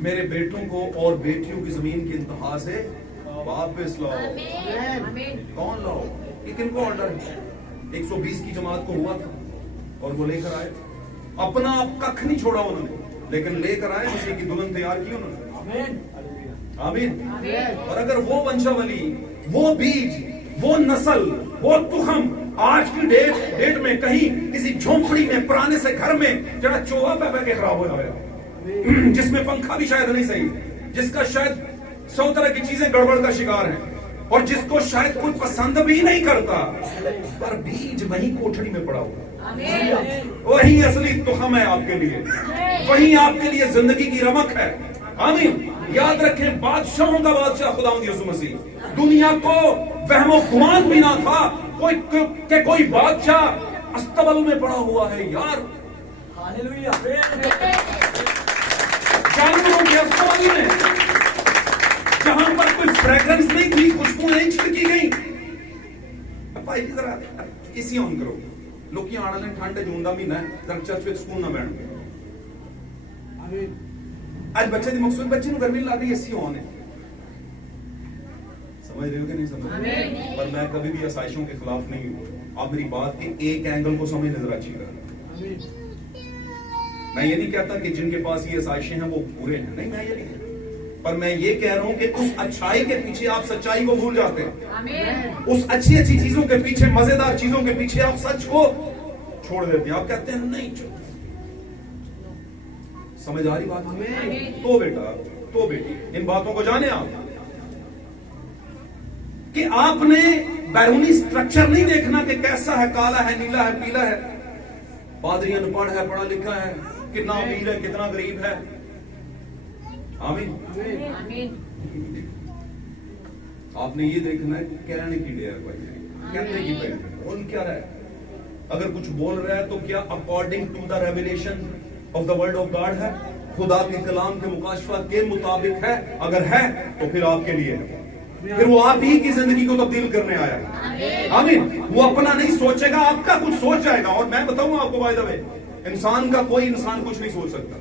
मेरे बेटों को और बेटियों की जमीन की इंतहा से वापस लाओ। कौन लाओ? ये किनको ऑर्डर है? 120 की जमात को हुआ था और वो लेकर आए। अपना आप कख नहीं छोड़ा उन्होंने, लेकिन लेकर आए, मसीह की दुल्हन तैयार की उन्होंने। आमीन। और अगर वो वंशावली, वो बीज, वो नस्ल, वो तुखम आज की डेट में कहीं किसी झोंपड़ी में पुराने से घर में जरा चोहा पे के खराब हो जाएगा, जिसमें पंखा भी शायद नहीं सही, जिसका शायद 100 तरह की चीजें गड़बड़ का शिकार है और जिसको शायद कोई पसंद भी नहीं करता, पर बीज वही कोठरी में पड़ा हुआ। वही असली तुखम है आपके लिए, वही आपके लिए जिंदगी की रमक है। आमीन। याद रखें, बादशाहों का बादशाह खुदावंद यीशु मसीह, दुनिया को वहमो गुमान भी ना था कोई बादशाह अस्तबल में पड़ा हुआ है यार। हालेलुया। जानवरों के अस्तबल में जहां पर कोई फ्रेग्रेंस नहीं थी, खुशबू नहीं छिड़की गई। भाई जरा इसी ऑन करो, लोग आने ने ठंड जून का महीना है, चर्च में स्कूल ना बैठ। आज बच्चे की मकसूद बच्चे गर्मी लग रही, एसी ऑन है। समझ रहे हो कि नहीं समझ रहे? पर मैं कभी भी आसाइशों के खिलाफ नहीं हूं। आप मेरी बात के एक एंगल को समझ नजर अच्छी तरह। मैं ये नहीं कहता कि जिनके पास ये आसाइशें हैं वो बुरे हैं, नहीं, मैं ये नहीं कहता, पर मैं ये कह रहा हूं कि उस अच्छाई के पीछे आप सच्चाई को भूल जाते हैं। उस अच्छी अच्छी चीजों के पीछे, मजेदार चीजों के पीछे आप सच को छोड़ देते हैं। आप कहते हैं नहीं छोड़। समझ आ रही बात? तो बेटा, तो बेटी, इन बातों को जाने आप कि आपने बैरूनी स्ट्रक्चर नहीं देखना कि कैसा है, काला है, नीला है, पीला है, पादरी अनपढ़ है, पढ़ा लिखा है, कितना अमीर है, कितना गरीब है। आमीन। आपने ये देखना है कि कहने की डेयर भाई, कहने की पहले उन क्या रहा है। अगर कुछ बोल रहा है तो क्या according to the revelation of the word of God है, खुदा के कलाम के मुकाशफा के मुताबिक है? अगर है तो फिर आपके लिए है, फिर वो आप ही की जिंदगी को तब्दील करने आया है। आमीन। वो अपना नहीं सोचेगा, आपका कुछ सोच जाएगा। और मैं बताऊंगा आपको, बाय द वे, इंसान का कोई इंसान कुछ नहीं सोच सकता।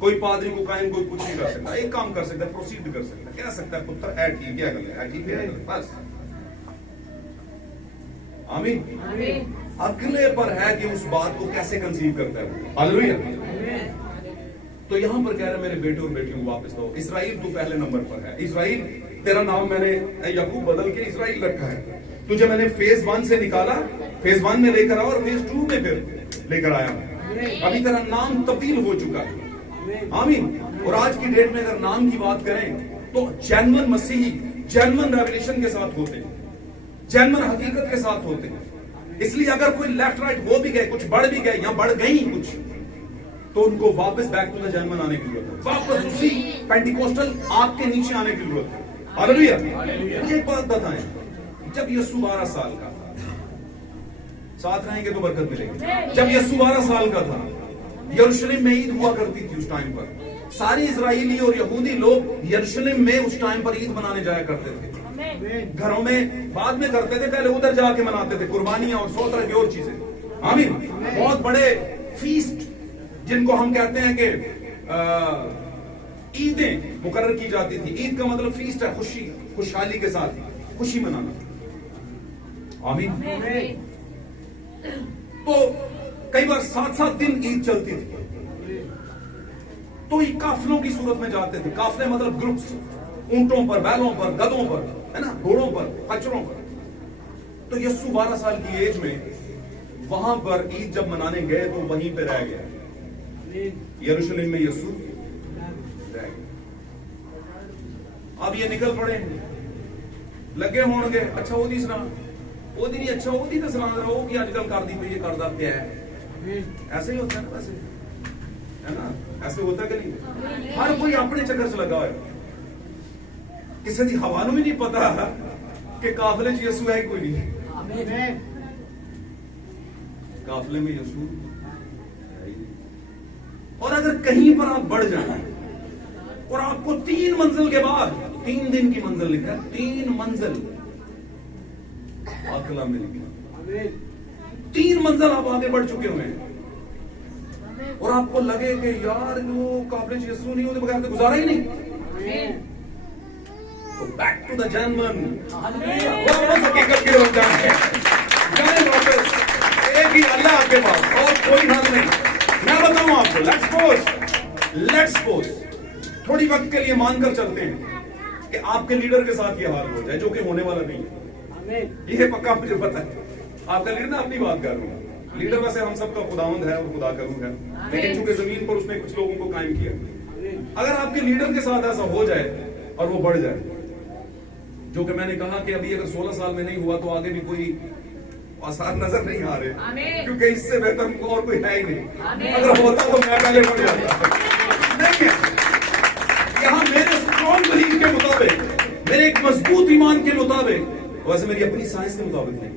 कोई पादरी को कायम कोई कुछ नहीं कर सकता। एक काम कर सकता है, प्रोसीड कर सकता है, कह सकता है पुत्र ऐ ठीक है, गलत है, ठीक है, बस। आमीन। अगले पर है कि उस बात को कैसे कंसीव करता है। हालेलुया। तो यहां पर कह रहे मेरे बेटे और बेटियों को वापस दो। इस्राइल तू पहले नंबर पर है। इस्राइल, तेरा नाम मैंने याकूब बदल के इस्राइल रखा है। तुझे मैंने फेज 1 से निकाला, फेज 1 में लेकर आया और फेज 2 में फिर लेकर आया। अभी तेरा नाम तब्दील हो चुका है। आमीन। और आज की डेट में अगर नाम की बात करें तो जेन्युइन मसीही जेन्युइन रेवलेशन के साथ होते हैं, जेन्युइन हकीकत के साथ होते हैं। इसलिए अगर कोई लेफ्ट राइट हो भी गए, कुछ बढ़ भी गए या बढ़ गई कुछ, तो उनको वापस बैक टू द जेन्युइन आने की जरूरत है, वापस उसी पेंटिकोस्टल आपके नीचे आने की जरूरत है। हालेलुया। एक बात बताएं, जब यीशु 12 साल का था, साथ रहेंगे तो बरकत मिलेगी। जब यीशु 12 साल का था, यरूशलेम में ईद हुआ करती थी उस टाइम पर। सारे इजरायली और यहूदी लोग यरूशलेम में उस टाइम पर ईद मनाने जाया करते थे। घरों में बाद में करते थे, पहले उधर जाके मनाते थे, कुर्बानियां और 100 तरह की और चीजें। आमीन। बहुत बड़े फीस्ट जिनको हम कहते हैं कि ईदें मुकर्रर की जाती थी। ईद का मतलब फीस्ट है, खुशी, खुशहाली के साथ खुशी मनाना। आमीन। तो कई बार 7-7 दिन ईद चलती थी। तो ये काफिलों की सूरत में जाते थे। काफिले मतलब ग्रुप्स, ऊंटों पर, बैलों पर, गधों पर, है ना, घोड़ों पर, खच्चरों पर। तो यीशु 12 साल की एज में वहां पर ईद जब मनाने गए तो वहीं पे रह गया। यरूशलेम में यीशु रह गया। अब ये निकल पड़े, लगे होंगे, अच्छा वो दी सुना, वो दी नहीं, अच्छा वो दी तो सुना रहा, वो भी आजकल कर दी हुई, ये करदा क्या है। ऐसे ही होता है ना, वैसे, है ना, ऐसे होता कि नहीं? हर कोई अपने चक्कर से लगा है। किसी दी हवा नूं भी नहीं पता कि काफिले च यीशु है कोई नहीं। काफिले में यीशु। और अगर कहीं पर आप बढ़ जाए और आपको 3 मंजिल के बाद, 3 दिन की मंजिल लिखा है, 3 मंजिल अकला में लिखा, 3 मंजिल आप आगे बढ़ चुके हुए हैं और आपको लगे कि यार वो काफिले च यीशु नहीं होते बगैर तो गुजारा ही नहीं, तो बैक टू द जेन्युइन, वापस हकीकत की ओर जाए, वापस एक ही अल्लाह आपके पास और कोई हल नहीं। मैं बताऊं आपको, लेट्स सपोज थोड़ी वक्त के लिए मानकर चलते हैं कि आपके लीडर के साथ ये हाल हो जाए, जो कि होने वाला नहीं है। ये पक्का मुझे पता है। आपका लीडर, मैं अपनी बात कर रहा हूं, लीडर वैसे हम सबका खुदावंद है और खुदा का रूह है, लेकिन चूंकि जमीन पर उसने कुछ लोगों को कायम किया। अगर आपके लीडर के साथ ऐसा हो जाए और वो बढ़ जाए, जो कि मैंने कहा कि अभी अगर 16 साल में नहीं हुआ तो आगे भी कोई आसार नजर नहीं आ रहे, क्योंकि इससे बेहतर हमको और कोई है ही नहीं। अगर होता तो मैं पहले बढ़ जाता। नहीं है, यहाँ मेरे स्ट्रॉन्ग बिलीफ के मुताबिक, मेरे एक मजबूत ईमान के मुताबिक, वैसे मेरी अपनी साइंस के मुताबिक नहीं।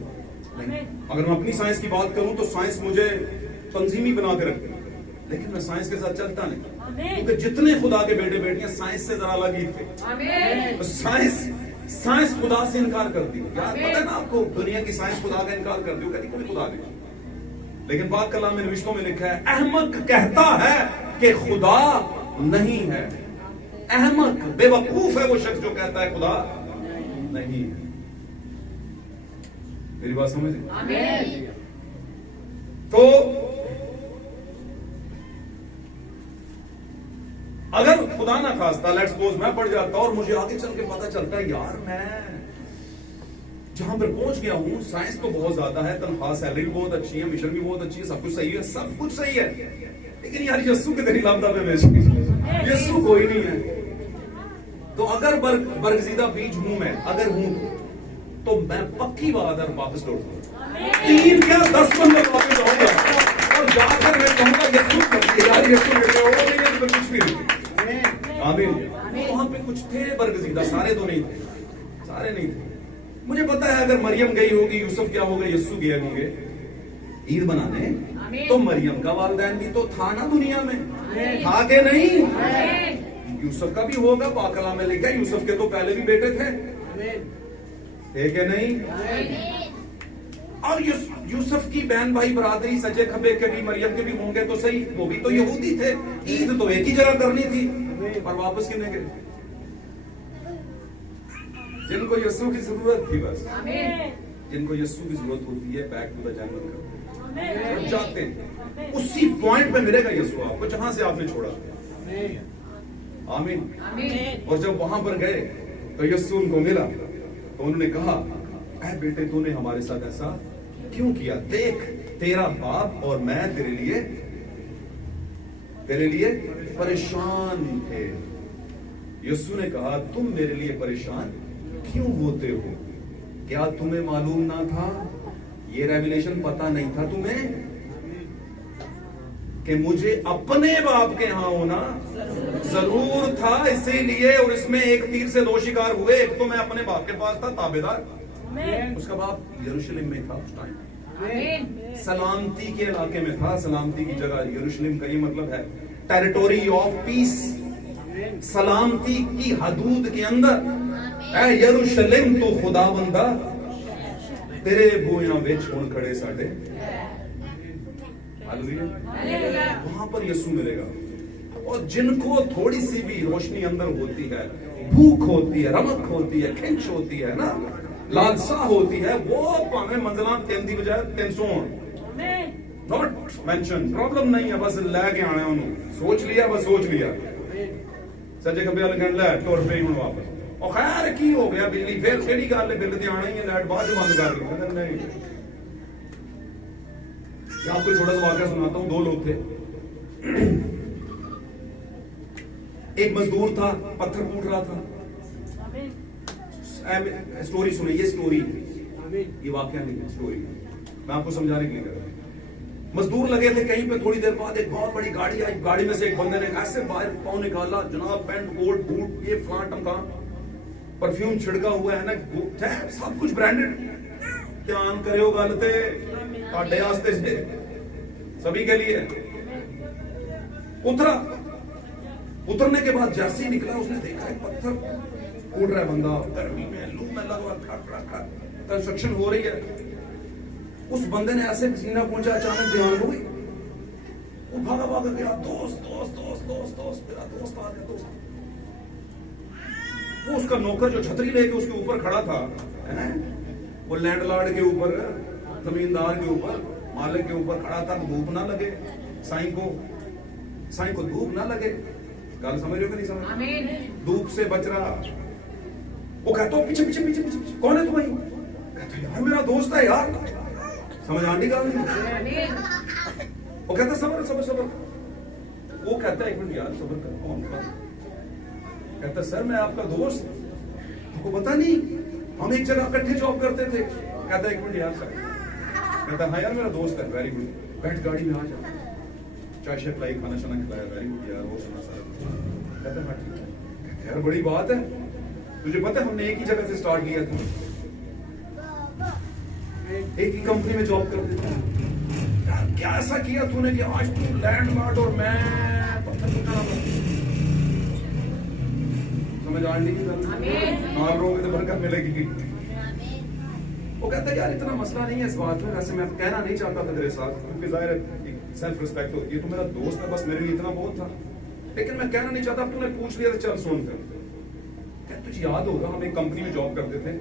अगर मैं अपनी साइंस की बात करूं तो साइंस मुझे तंजीमी बना के रखती है, लेकिन मैं साइंस के साथ चलता नहीं, क्योंकि जितने खुदा के बेटे बेटियां साइंस से जरा अलग ही थे। साइंस खुदा से इनकार करती है। यार पता है ना आपको, दुनिया की साइंस खुदा का इनकार करती है, कहती कोई खुदा नहीं। लेकिन पाक कलाम में रिश्तों में लिखा है, अहमक कहता है कि खुदा नहीं है। अहमक, बेवकूफ है वो शख्स जो कहता है खुदा नहीं है। मेरी बात समझ? तो अगर खुदा ना खास्ता लेट्स सपोज मैं पढ़ जाता और मुझे आगे चल के पता चलता है यार मैं जहां पर पहुंच गया हूं, साइंस तो बहुत ज्यादा है, तनख्वाह सैलरी भी बहुत अच्छी है, मिशन भी बहुत अच्छी है, सब कुछ सही है, सब कुछ सही है, लेकिन यार यस्सु के तेरी लापता पे यस्सु कोई नहीं है। तो अगर बरगजीदा बीज हूं मैं, अगर हूं तो मैं पक्की बात है वापस लौट दूंगा, 3 क्या 10 बंदे वापस आऊंगा और जाकर मैं कहूंगा यस्सु यार यस्सु तो कुछ भी नहीं। आमीन। वहां पे कुछ थे बरगजीदा, सारे तो नहीं थे, सारे नहीं थे। मुझे पता है अगर मरियम गई होगी, यूसुफ क्या होगा, यस्सु गए होंगे ईद बनाने, तो मरियम का वालिदैन भी तो था ना दुनिया में, था के नहीं? यूसुफ का भी होगा, पाकला में लिखा यूसुफ के तो पहले भी बेटे थे कि नहीं? और यूसुफ की बहन भाई बरादरी सजे खबे के भी मरियम के भी होंगे तो सही, वो भी तो यहूदी थे, ईद तो एक ही जगह करनी थी, और वापस कितने गए? जिनको यस्सु की जरूरत थी, बस जिनको यस्सु की जरूरत होती है बैक टू द जंगल जाते हैं, उसी पॉइंट पे मिलेगा यस्सु आपको जहां से आपने छोड़ा। आमीन। और जब वहां पर गए तो यस्सु उनको मिला तो उन्होंने कहा, ऐ बेटे तूने हमारे साथ ऐसा क्यों किया? देख तेरा बाप और मैं तेरे लिए परेशान थे। यस्सु ने कहा तुम मेरे लिए परेशान क्यों होते हो? क्या तुम्हें मालूम ना था, ये रेवलेशन पता नहीं था तुम्हें कि मुझे अपने बाप के यहां होना जरूर था, इसीलिए। और इसमें एक तीर से 2 शिकार हुए, एक तो मैं अपने बाप के पास था ताबेदार, उसका बाप यरूशलेम में था उस टाइम, सलामती के इलाके में था, सलामती की जगह यरूशलेम का ये मतलब है टेरिटोरी ऑफ पीस, सलामती की हदूद के अंदर। ऐ यरूशलेम तो खुदावंदा तेरे बोया विच हुण खड़े साडे, हालेलुया। वहां पर यीशु मिलेगा, और जिनको थोड़ी सी भी रोशनी अंदर होती है, भूख होती है, रमक होती है, खिंच होती है ना, लालसा होती है, वो भावे मंजिला 3 की बजाय 300 नॉट मेंशन, प्रॉब्लम नहीं है, बस लैके आना उन्होंने, सोच लिया, बस सोच लिया, सजे खब्बे वाले कहने लै तुर पे हूं वापस। और खैर की हो गया बिजली, फिर केड़ी गल है, बिल ते आना ही है, लाइट बाद बंद कर दी। नहीं, मैं आपको छोटा सा वाकया सुनाता हूं। 2 लोग थे, एक मजदूर था, पत्थर कूट रहा था। स्टोरी सुनिए, ये स्टोरी है, ये वाकया नहीं है, स्टोरी है, मैं आपको समझाने के लिए कर रहा हूं। मजदूर लगे थे कहीं पे, थोड़ी देर बाद एक बहुत बड़ी गाड़ी आई, गाड़ी में से एक बंदे ने ऐसे बाहर पाँव निकाला, जनाब पैंट कोट बूट ये फलां टमका, परफ्यूम छिड़का हुआ है ना, सब कुछ ब्रांडेड। ध्यान करो गल ते ਤੁਹਾਡੇ वास्ते से सभी के लिए। उतरा, उतरने के बाद जैसे ही निकला उसने देखा एक पत्थर कूट रहा है बंदा, गर्मी में लू में लगा, कंस्ट्रक्शन हो रही है। उस बंदे ने ऐसे पसीना पहुंचा, अचानक ध्यान हो गई, वो भागा भागा गया, दोस्त दोस्त दोस्त दोस्त दोस्त मेरा दोस्त आ गया, दोस्त। वो उसका नौकर जो छतरी लेके उसके ऊपर खड़ा था, वो लैंडलॉर्ड के ऊपर, जमींदार के ऊपर, मालिक के ऊपर खड़ा था, धूप ना लगे साईं को धूप ना लगे। गल समझ रहे हो कि नहीं समझ? धूप से बच रहा। वो कहता पीछे पीछे पीछे पीछे, कौन है तुम्हें? कहता यार मेरा दोस्त है यार, समझ आने का नहीं। वो कहता सबर सबर सबर। वो कहता एक मिनट यार सबर कर, कौन था? कहता सर मैं आपका दोस्त, आपको पता नहीं हम एक जगह इकट्ठे जॉब करते थे। कहता एक मिनट यार सर। कहता हाँ यार मेरा दोस्त है, वेरी गुड, बैठ गाड़ी में आ जा, चाय शाय पिलाई, खाना शाना खिलाया, वेरी गुड यार, वो सुना सारा कुछ। कहता हाँ ठीक है। कहता यार बड़ी बात है, तुझे पता है हमने एक ही जगह से स्टार्ट किया था, एक ही कंपनी में जॉब करते थे। क्या ऐसा किया तूने कि आज तू लैंडलॉर्ड और मैं पत्थर कुटाना? समझ आने की गल, मार रहोगे तो बरकत मिलेगी। वो कहता है यार इतना मसला नहीं है इस बात में, वैसे मैं कहना नहीं चाहता था तेरे साथ, क्योंकि जाहिर है सेल्फ रिस्पेक्ट होती है, तो मेरा दोस्त है, बस मेरे लिए इतना बहुत था, लेकिन मैं कहना नहीं चाहता, तूने पूछ लिया तो चल सुन कर। क्या तुझे याद होगा हम एक कंपनी में जॉब करते थे,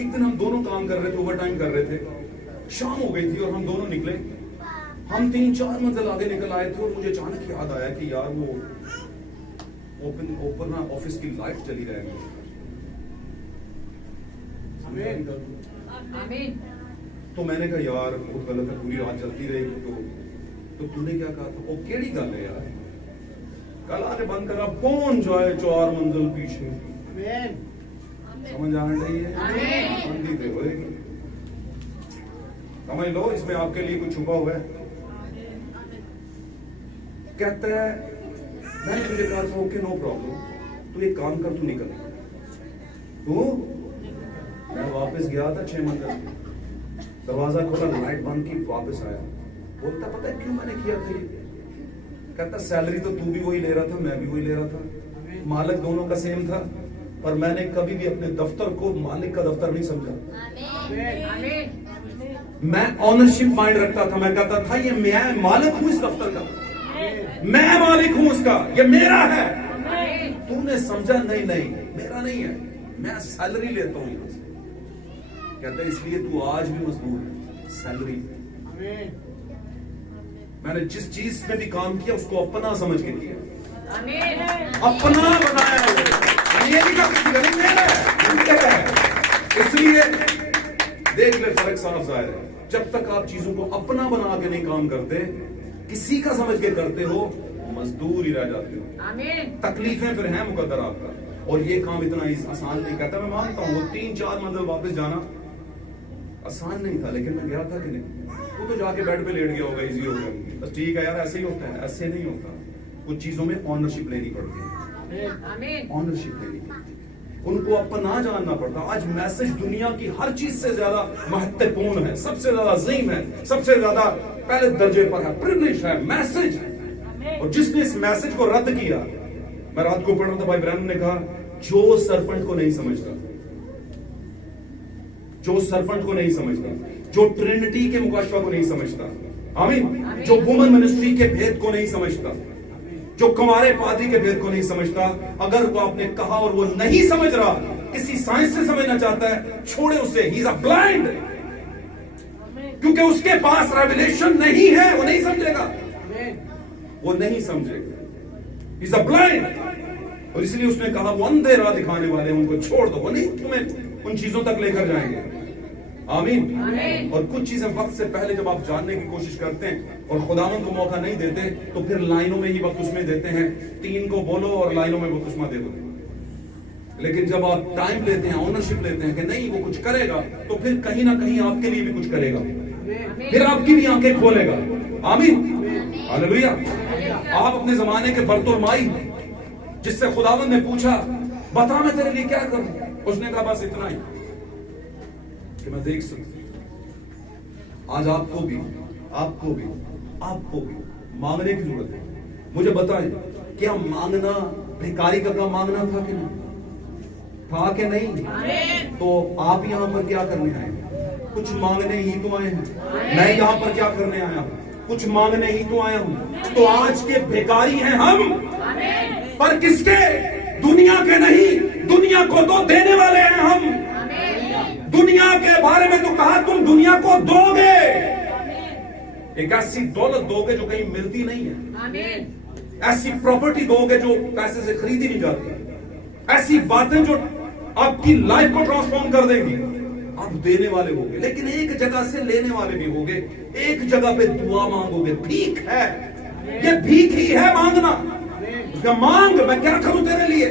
एक दिन हम दोनों काम कर रहे थे, ओवर टाइम कर रहे थे, शाम हो गई थी और हम दोनों निकले, हम 3-4 मंजिल आगे निकल आए थे और मुझे अचानक याद आया कि यार वो ओपन ना ऑफिस की लाइट चली रहेगी। तो मैंने कहा यार बहुत गलत है, पूरी रात चलती रहेगी। तो तूने क्या कहा था? वो केड़ी गल है यार, कल आके बंद करा, कौन जाए 4 मंजिल पीछे। समझ आने चाहिए, बंदी तो होएगी। समझ लो इसमें आपके लिए कुछ छुपा हुआ है। कहता है मैंने तुझे कहा था ओके नो प्रॉब्लम, तू एक काम कर, तू निकल। तो मैं वापस गया था 6 मंजिल, दरवाजा खोला, लाइट बंद की, वापस आया। बोलता पता है क्यों मैंने किया था ये? कहता सैलरी तो तू भी वही ले रहा था, मैं भी वही ले रहा था, मालिक दोनों का सेम था, पर मैंने कभी भी अपने दफ्तर को मालिक का दफ्तर नहीं समझा। मैं ऑनरशिप माइंड रखता था, मैं कहता था ये मैं मालिक हूं इस दफ्तर का, मैं मालिक हूं उसका, ये मेरा है। तूने समझा नहीं मेरा नहीं है, मैं सैलरी लेता हूं यहां से। कहता इसलिए तू आज भी मजदूर है, सैलरी। मैंने जिस चीज में भी काम किया उसको अपना समझ के किया, अपना बनाया। ये नहीं कहा मेरा है। इसलिए देख ले फर्क साफ जाहिर है। जब तक आप चीजों को अपना बना के नहीं काम करते, किसी का समझ के करते हो, मजदूर ही रह जाते हो। तकलीफें फिर हैं मुकद्दर आपका, और ये काम इतना आसान नहीं। कहता मैं मानता हूँ वो 3-4 मंजिल वापस जाना आसान नहीं था, लेकिन मैं गया था कि नहीं? वो तो जाके बेड पे लेट गया होगा, इजी हो गया, बस ठीक है यार, ऐसे ही होता है। ऐसे नहीं होता, कुछ चीजों में ऑनरशिप लेनी पड़ती है, ऑनरशिप लेनी पड़ती है, उनको अपना जानना पड़ता। आज मैसेज दुनिया की हर चीज से ज्यादा महत्वपूर्ण है, सबसे ज्यादा अजीम है, सबसे ज्यादा पहले दर्जे पर है, प्रिविलेज है मैसेज। और जिसने इस मैसेज को रद्द किया, मैं रात को पढ़ रहा था, भाई ब्रैनम ने कहा जो सरपंच को नहीं समझता, जो सरपंच को नहीं समझता, जो ट्रिनिटी के मुकाशवा को नहीं समझता, आमीन, जो वुमन मिनिस्ट्री के भेद को नहीं समझता, जो कुंवारे पादरी के भेद को नहीं समझता, अगर वो आपने कहा और वो नहीं समझ रहा, किसी साइंस से समझना चाहता है, छोड़े उसे, ही इज अ ब्लाइंड। क्योंकि उसके पास रेवलेशन नहीं है, वो नहीं समझेगा, वो नहीं समझेगा, ही इज अ ब्लाइंड। और इसलिए उसने कहा वो अंधे राह दिखाने वाले, उनको छोड़ दो, वो नहीं तुम्हें उन चीजों तक लेकर जाएंगे। आमीन। और कुछ चीजें वक्त से पहले जब आप जानने की कोशिश करते हैं और खुदावंद को मौका नहीं देते, तो फिर लाइनों में ही वक्त उसमें देते हैं, 3 को बोलो और लाइनों में वक्त उसमें दे दो। लेकिन जब आप टाइम लेते हैं, ऑनरशिप लेते हैं कि नहीं वो कुछ करेगा, तो फिर कहीं ना कहीं आपके लिए भी कुछ करेगा, फिर आपकी भी आंखें खोलेगा। आमीन, हालेलुया। आप अपने जमाने के बर्तुलमाई, जिससे खुदावंद ने पूछा बता मैं तेरे लिए क्या करूं, उसने कहा बस इतना ही कि मैं देख सकती। आज आपको भी मांगने की जरूरत है। मुझे बताएं, क्या मांगना भिखारी का काम मांगना था कि नहीं? था कि नहीं? तो आप यहां पर क्या करने आए? कुछ मांगने ही तो आए हैं। मैं यहां पर क्या करने आया हूं? कुछ मांगने ही तो आया हूं। तो आज के भिखारी हैं हम, पर किसके? दुनिया के नहीं, दुनिया को तो देने वाले हैं हम। दुनिया के बारे में तो कहा तुम दुनिया को दोगे, एक ऐसी दौलत दोगे जो कहीं मिलती नहीं है, ऐसी प्रॉपर्टी दोगे जो पैसे से खरीदी नहीं जाती, ऐसी बातें जो आपकी लाइफ को ट्रांसफॉर्म कर देंगी। आप देने वाले होगे, लेकिन एक जगह से लेने वाले भी होगे। एक जगह पे दुआ मांगोगे, भीख है, ये भीख ही है मांगना। मांग, मैं क्या करूं तेरे लिए।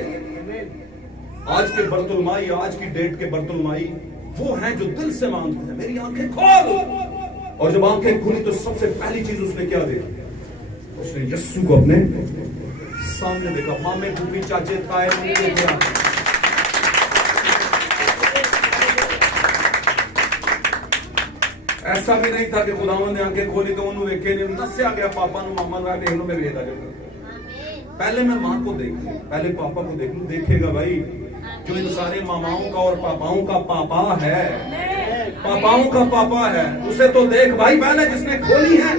आज के बर्तुलमाई, आज की डेट के बर्तुलमाई वो हैं जो दिल से मांगते हैं, मेरी आंखें खोल। और जब आंखें खुली तो सबसे पहली चीज उसने क्या देखा? उसने यस्सु को अपने सामने देखा। मामे फूफी चाचे ताए देखा। ऐसा भी नहीं था कि खुदावंद ने आंखें खोली तो उन्होंने वेखे नहीं, दस्या गया पापा नु मामा का देख लो, मैं वेखदा जाऊंगा। पहले मैं मां को देख लूं, पहले पापा को देख लूं। देखेगा भाई जो इन सारे मामाओं का और पापाओं का पापा है, पापाओं का पापा है, उसे तो देख भाई पहले जिसने खोली है।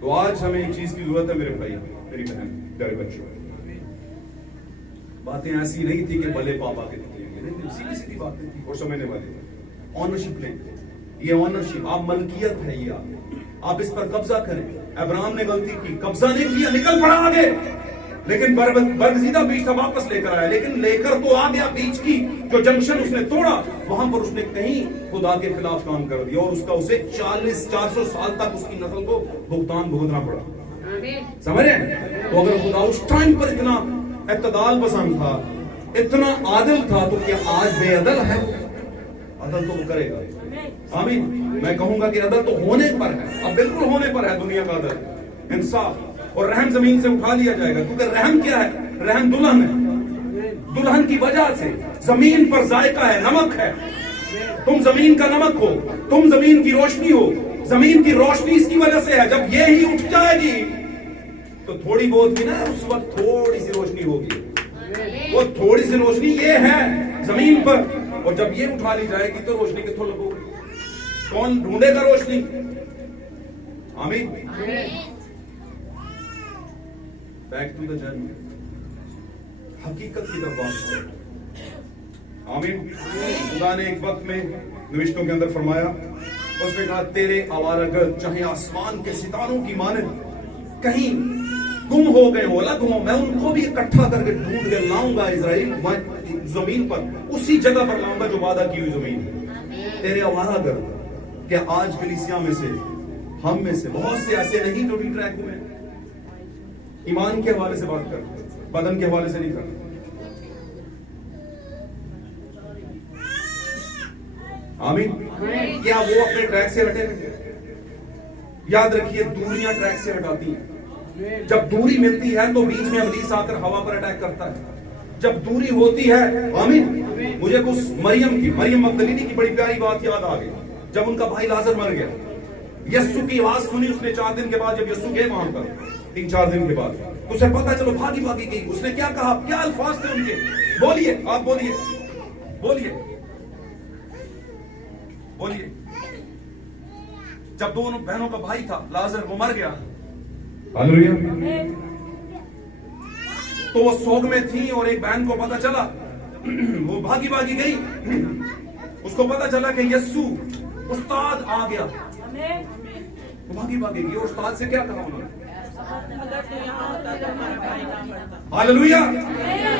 तो आज हमें एक चीज की जरूरत है मेरे भाई, मेरी बहन, प्यारे बच्चों। बातें ऐसी नहीं थी कि भले पापा के निकलेंगे, सीधी सीधी बातें थी और समझने वाली। ऑनरशिप लें, ये ऑनरशिप, आप मलकियत है ये, आप इस पर कब्जा करें। अब्राहम ने गलती की, कब्जा नहीं किया, निकल पड़ा आगे, लेकिन बरगजीदा बीज था वापस लेकर आया, लेकिन लेकर तो आ गया बीज की जो जंक्शन उसने तोड़ा, वहां पर उसने कहीं खुदा के खिलाफ काम कर दिया और उसका उसे 400 साल तक उसकी नस्ल को भुगतान भुगतना पड़ा। समझ रहे हैं? तो अगर खुदा उस टाइम पर इतना इत्तेदाल पसंद था, इतना आदिल था, तो क्या आज बेअदल है? अदल तो वो करेगा। आमीन। मैं कहूंगा कि अदल तो होने पर है, अब बिल्कुल होने पर है दुनिया का अदल, इंसाफ और रहम जमीन से उठा लिया जाएगा। क्योंकि रहम क्या है? रहम दुल्हन है, दुल्हन की वजह से जमीन पर जायका है, नमक है। तुम जमीन का नमक हो, तुम जमीन की रोशनी हो, जमीन की रोशनी इसकी वजह से है। जब ये ही उठ जाएगी तो थोड़ी बहुत भी ना, उस वक्त थोड़ी सी रोशनी होगी, वो थोड़ी सी रोशनी ये है जमीन पर, और जब ये उठा ली जाएगी तो रोशनी कितों लगोगी? कौन ढूंढेगा रोशनी? आमीन। बैक टू द जर्नी, हकीकत की तरफ वापस करो। आमीन। खुदा ने एक वक्त में नविश्तों के अंदर फरमाया, उसने कहा तेरे आवारागर्द चाहे आसमान के सितारों की मानद कहीं गुम हो गए हो, अलग हो, मैं उनको भी इकट्ठा करके ढूंढ के लाऊंगा इजराइल जमीन पर, उसी जगह पर लाऊंगा जो वादा की हुई जमीन। तेरे आवारागर्द, क्या आज कलीसिया में से, हम में से बहुत से ऐसे नहीं जो भी ट्रैक हुए? ईमान के हवाले से बात कर, बदन के हवाले से नहीं कर। आमीन। क्या वो अपने ट्रैक से हटे? याद रखिए, दूरियां ट्रैक से हटाती हैं। जब दूरी मिलती है तो बीच में इब्लीस आकर हवा पर अटैक करता है। जब दूरी होती है, आमीन। मुझे कुछ मरियम मगदलीनी की बड़ी प्यारी बात याद आ गई। जब उनका भाई लाजर मर गया, यस्सु की आवाज सुनी उसने 4 दिन के बाद, जब यस्सु गए वहां पर 3-4 दिन के बाद, उसे पता चलो भागी भागी गई। उसने क्या कहा? क्या अल्फाज थे उनके? बोलिए, आप बोलिए, बोलिए, बोलिए। जब दोनों बहनों का भाई था लाजर, वो मर गया, हालेलुया, तो वो सोग में थी और एक बहन को पता चला, वो भागी भागी गई, उसको पता चला कि यस्सु उस्ताद आ गया, वो भागी भागी गई। और उस्ताद से क्या कहा उन्होंने? हालेलुया,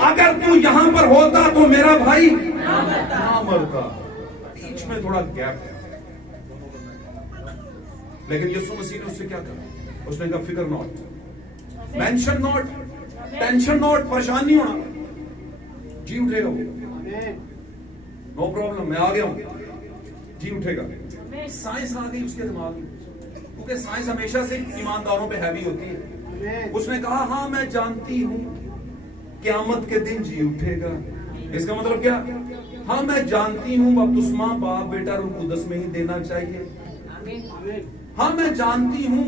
अगर तू यहां पर होता तो मेरा भाई ना मरता। बीच में थोड़ा गैप है, लेकिन यीशु मसीह ने उससे क्या कहा? उसने कहा फिकर not, mention not, tension not, परेशान नहीं होना, जी उठेगा वो, नो प्रॉब्लम, मैं आ गया हूं, जी उठेगा। साइंस आ गई उसके दिमाग में, क्योंकि साइंस हमेशा से ईमानदारों पे हैवी होती है। उसने कहा हाँ मैं जानती हूं क़यामत के दिन जी उठेगा। इसका मतलब क्या? हाँ मैं जानती हूं बपतिस्मा बाप बेटा रूह कुदस में ही देना चाहिए। हाँ मैं जानती हूं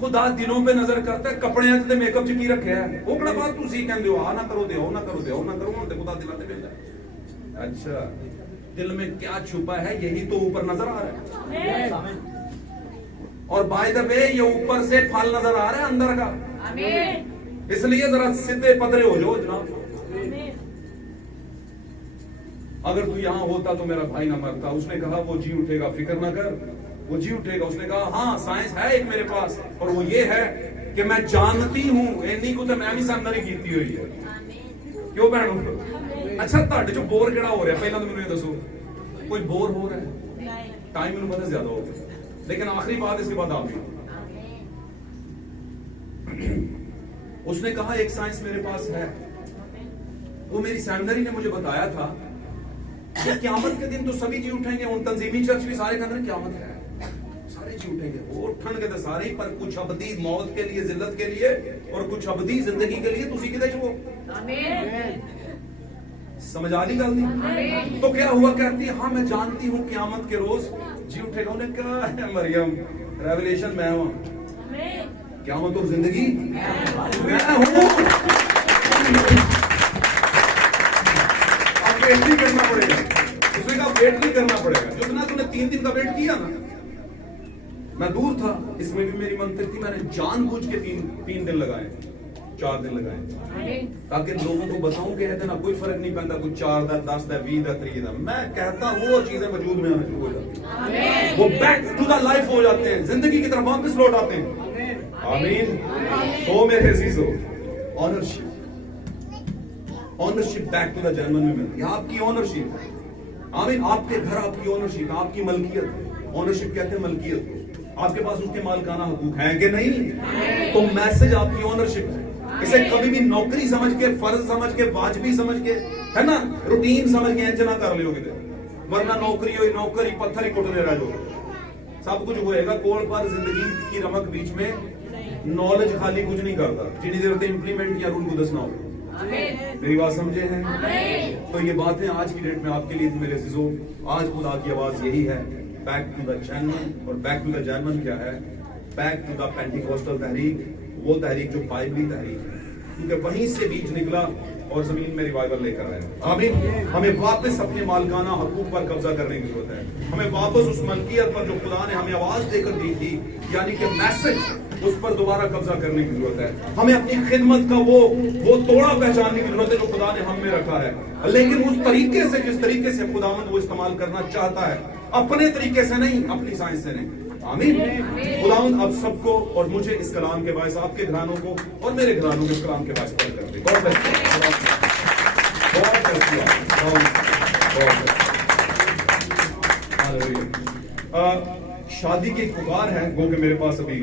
खुदा दिलों पे नजर करता है, कपड़े ते मेकअप च की रखे है, वो कड़ा बात तुसी कहंदे हो, ना करो दे, ना करो दे, ना करो, हुण ते खुदा दिलां ते वेंदा। अच्छा, दिल में क्या छुपा है यही तो ऊपर नजर आ रहा है। और बाय द वे ये ऊपर से फल नजर आ रहा है अंदर का, इसलिए जरा सीधे पदरे हो जाओ जनाब। अगर तू यहां होता तो मेरा भाई ना मरता। उसने कहा वो जी उठेगा, फिक्र ना कर, वो जी उठेगा। उसने कहा हाँ साइंस है एक मेरे पास, और वो ये है कि मैं जानती हूं इन्नी को तो मैं भी सामने कीती हुई है। क्यों भैन? अच्छा ਤੁਹਾਡੇ चो बोर केड़ा हो रहा है? पहला तो मैंने दसो, कोई बोर हो रहा है? टाइम मैंने पता ज्यादा हो गया, लेकिन आखिरी बात इसके बाद आप। उसने कहा एक साइंस मेरे पास है, वो मेरी सेमिनरी ने मुझे बताया था कि क़यामत के दिन तो सभी जी उठेंगे। उन तंजीमी चर्च भी सारे कहते हैं क़यामत है, सारे जी उठेंगे। वो उठन के तो सारे, पर कुछ अबदी मौत के लिए, जिल्लत के लिए, और कुछ अबदी जिंदगी के लिए। तुसी किधर छो? समझ आ ली गल नहीं? तो क्या हुआ? कहती हाँ मैं जानती हूँ क़यामत के रोज जी उठेगा। उन्हें कहा है मरियम, रेवलेशन मैं हूं, क़यामत और जिंदगी मैं हूं। अब वेट नहीं करना पड़ेगा। उसने कहा वेट नहीं करना पड़ेगा, जो ना तूने 3 दिन का वेट किया ना, मैं दूर था, इसमें भी मेरी मंतक थी, मैंने जानबूझ के 3 दिन लगाए। 4 दिन लगाए, ताकि लोगों को बताऊं कि कहते ना कोई फर्क नहीं पैंदा, कुछ 4 दा 10 दा 20 दा 30 दा, मैं कहता वो चीजें वजूद में आना शुरू हो जाती हैं, वो बैक टू द लाइफ हो जाते हैं, जिंदगी की तरफ वापस लौट आते हैं। आमीन। तो मेरे अजीजों, ownership back to the genuine में मिलती है, आपकी ऑनरशिप। आमीन। आपके घर आपकी ऑनरशिप, आपकी मलकियत। ऑनरशिप कहते हैं मलकियत, आपके पास उसके मालिकाना हुकूक हैं कि नहीं? तो मैसेज आपकी ऑनरशिप है। इसे कभी भी नौकरी समझ के, फर्ज समझ के, वाजिबी समझ के, है ना, रूटीन समझ के इंज ना कर लियोगे, वरना नौकरी हो नौकरी पत्थर ही कुटने रह जाओगे। सब कुछ होएगा कोल पर, जिंदगी की रमक बीच में, नॉलेज खाली कुछ नहीं करता, जितनी देर तक इंप्लीमेंट या रूल को दसना हो। मेरी बात समझे हैं? तो ये बातें आज की डेट में आपके लिए मेरे अजीजों, आज खुदा की आवाज यही है, बैक टू द जेन्युइन। और बैक टू द जेन्युइन क्या है? बैक टू द पेंटिकोस्टल तहरीक, वो तहरीक जो बाइबली तहरीक है, क्योंकि वहीं से बीज निकला और जमीन में रिवाइवल लेकर आया। आमीन। हमें वापस अपने मालिकाना हकूक पर कब्जा करने की जरूरत है, हमें वापस उस मलकियत पर जो खुदा ने हमें आवाज देकर दी थी, यानी कि मैसेज, उस पर दोबारा कब्जा करने की जरूरत है। हमें अपनी खिदमत का वो तोड़ा पहचानने की जरूरत है जो खुदा ने हम में रखा है, लेकिन उस तरीके से, जिस तरीके से खुदावंद वो इस्तेमाल करना चाहता है, अपने तरीके से नहीं, अपनी साइंस से नहीं। आमीन। खुदावंद आप सबको और मुझे इस कलाम के बायस, आपके घरानों को और मेरे घरानों को इस कलाम के बायस पर कर दे। शादी की एक पुकार है, वो कि मेरे पास अभी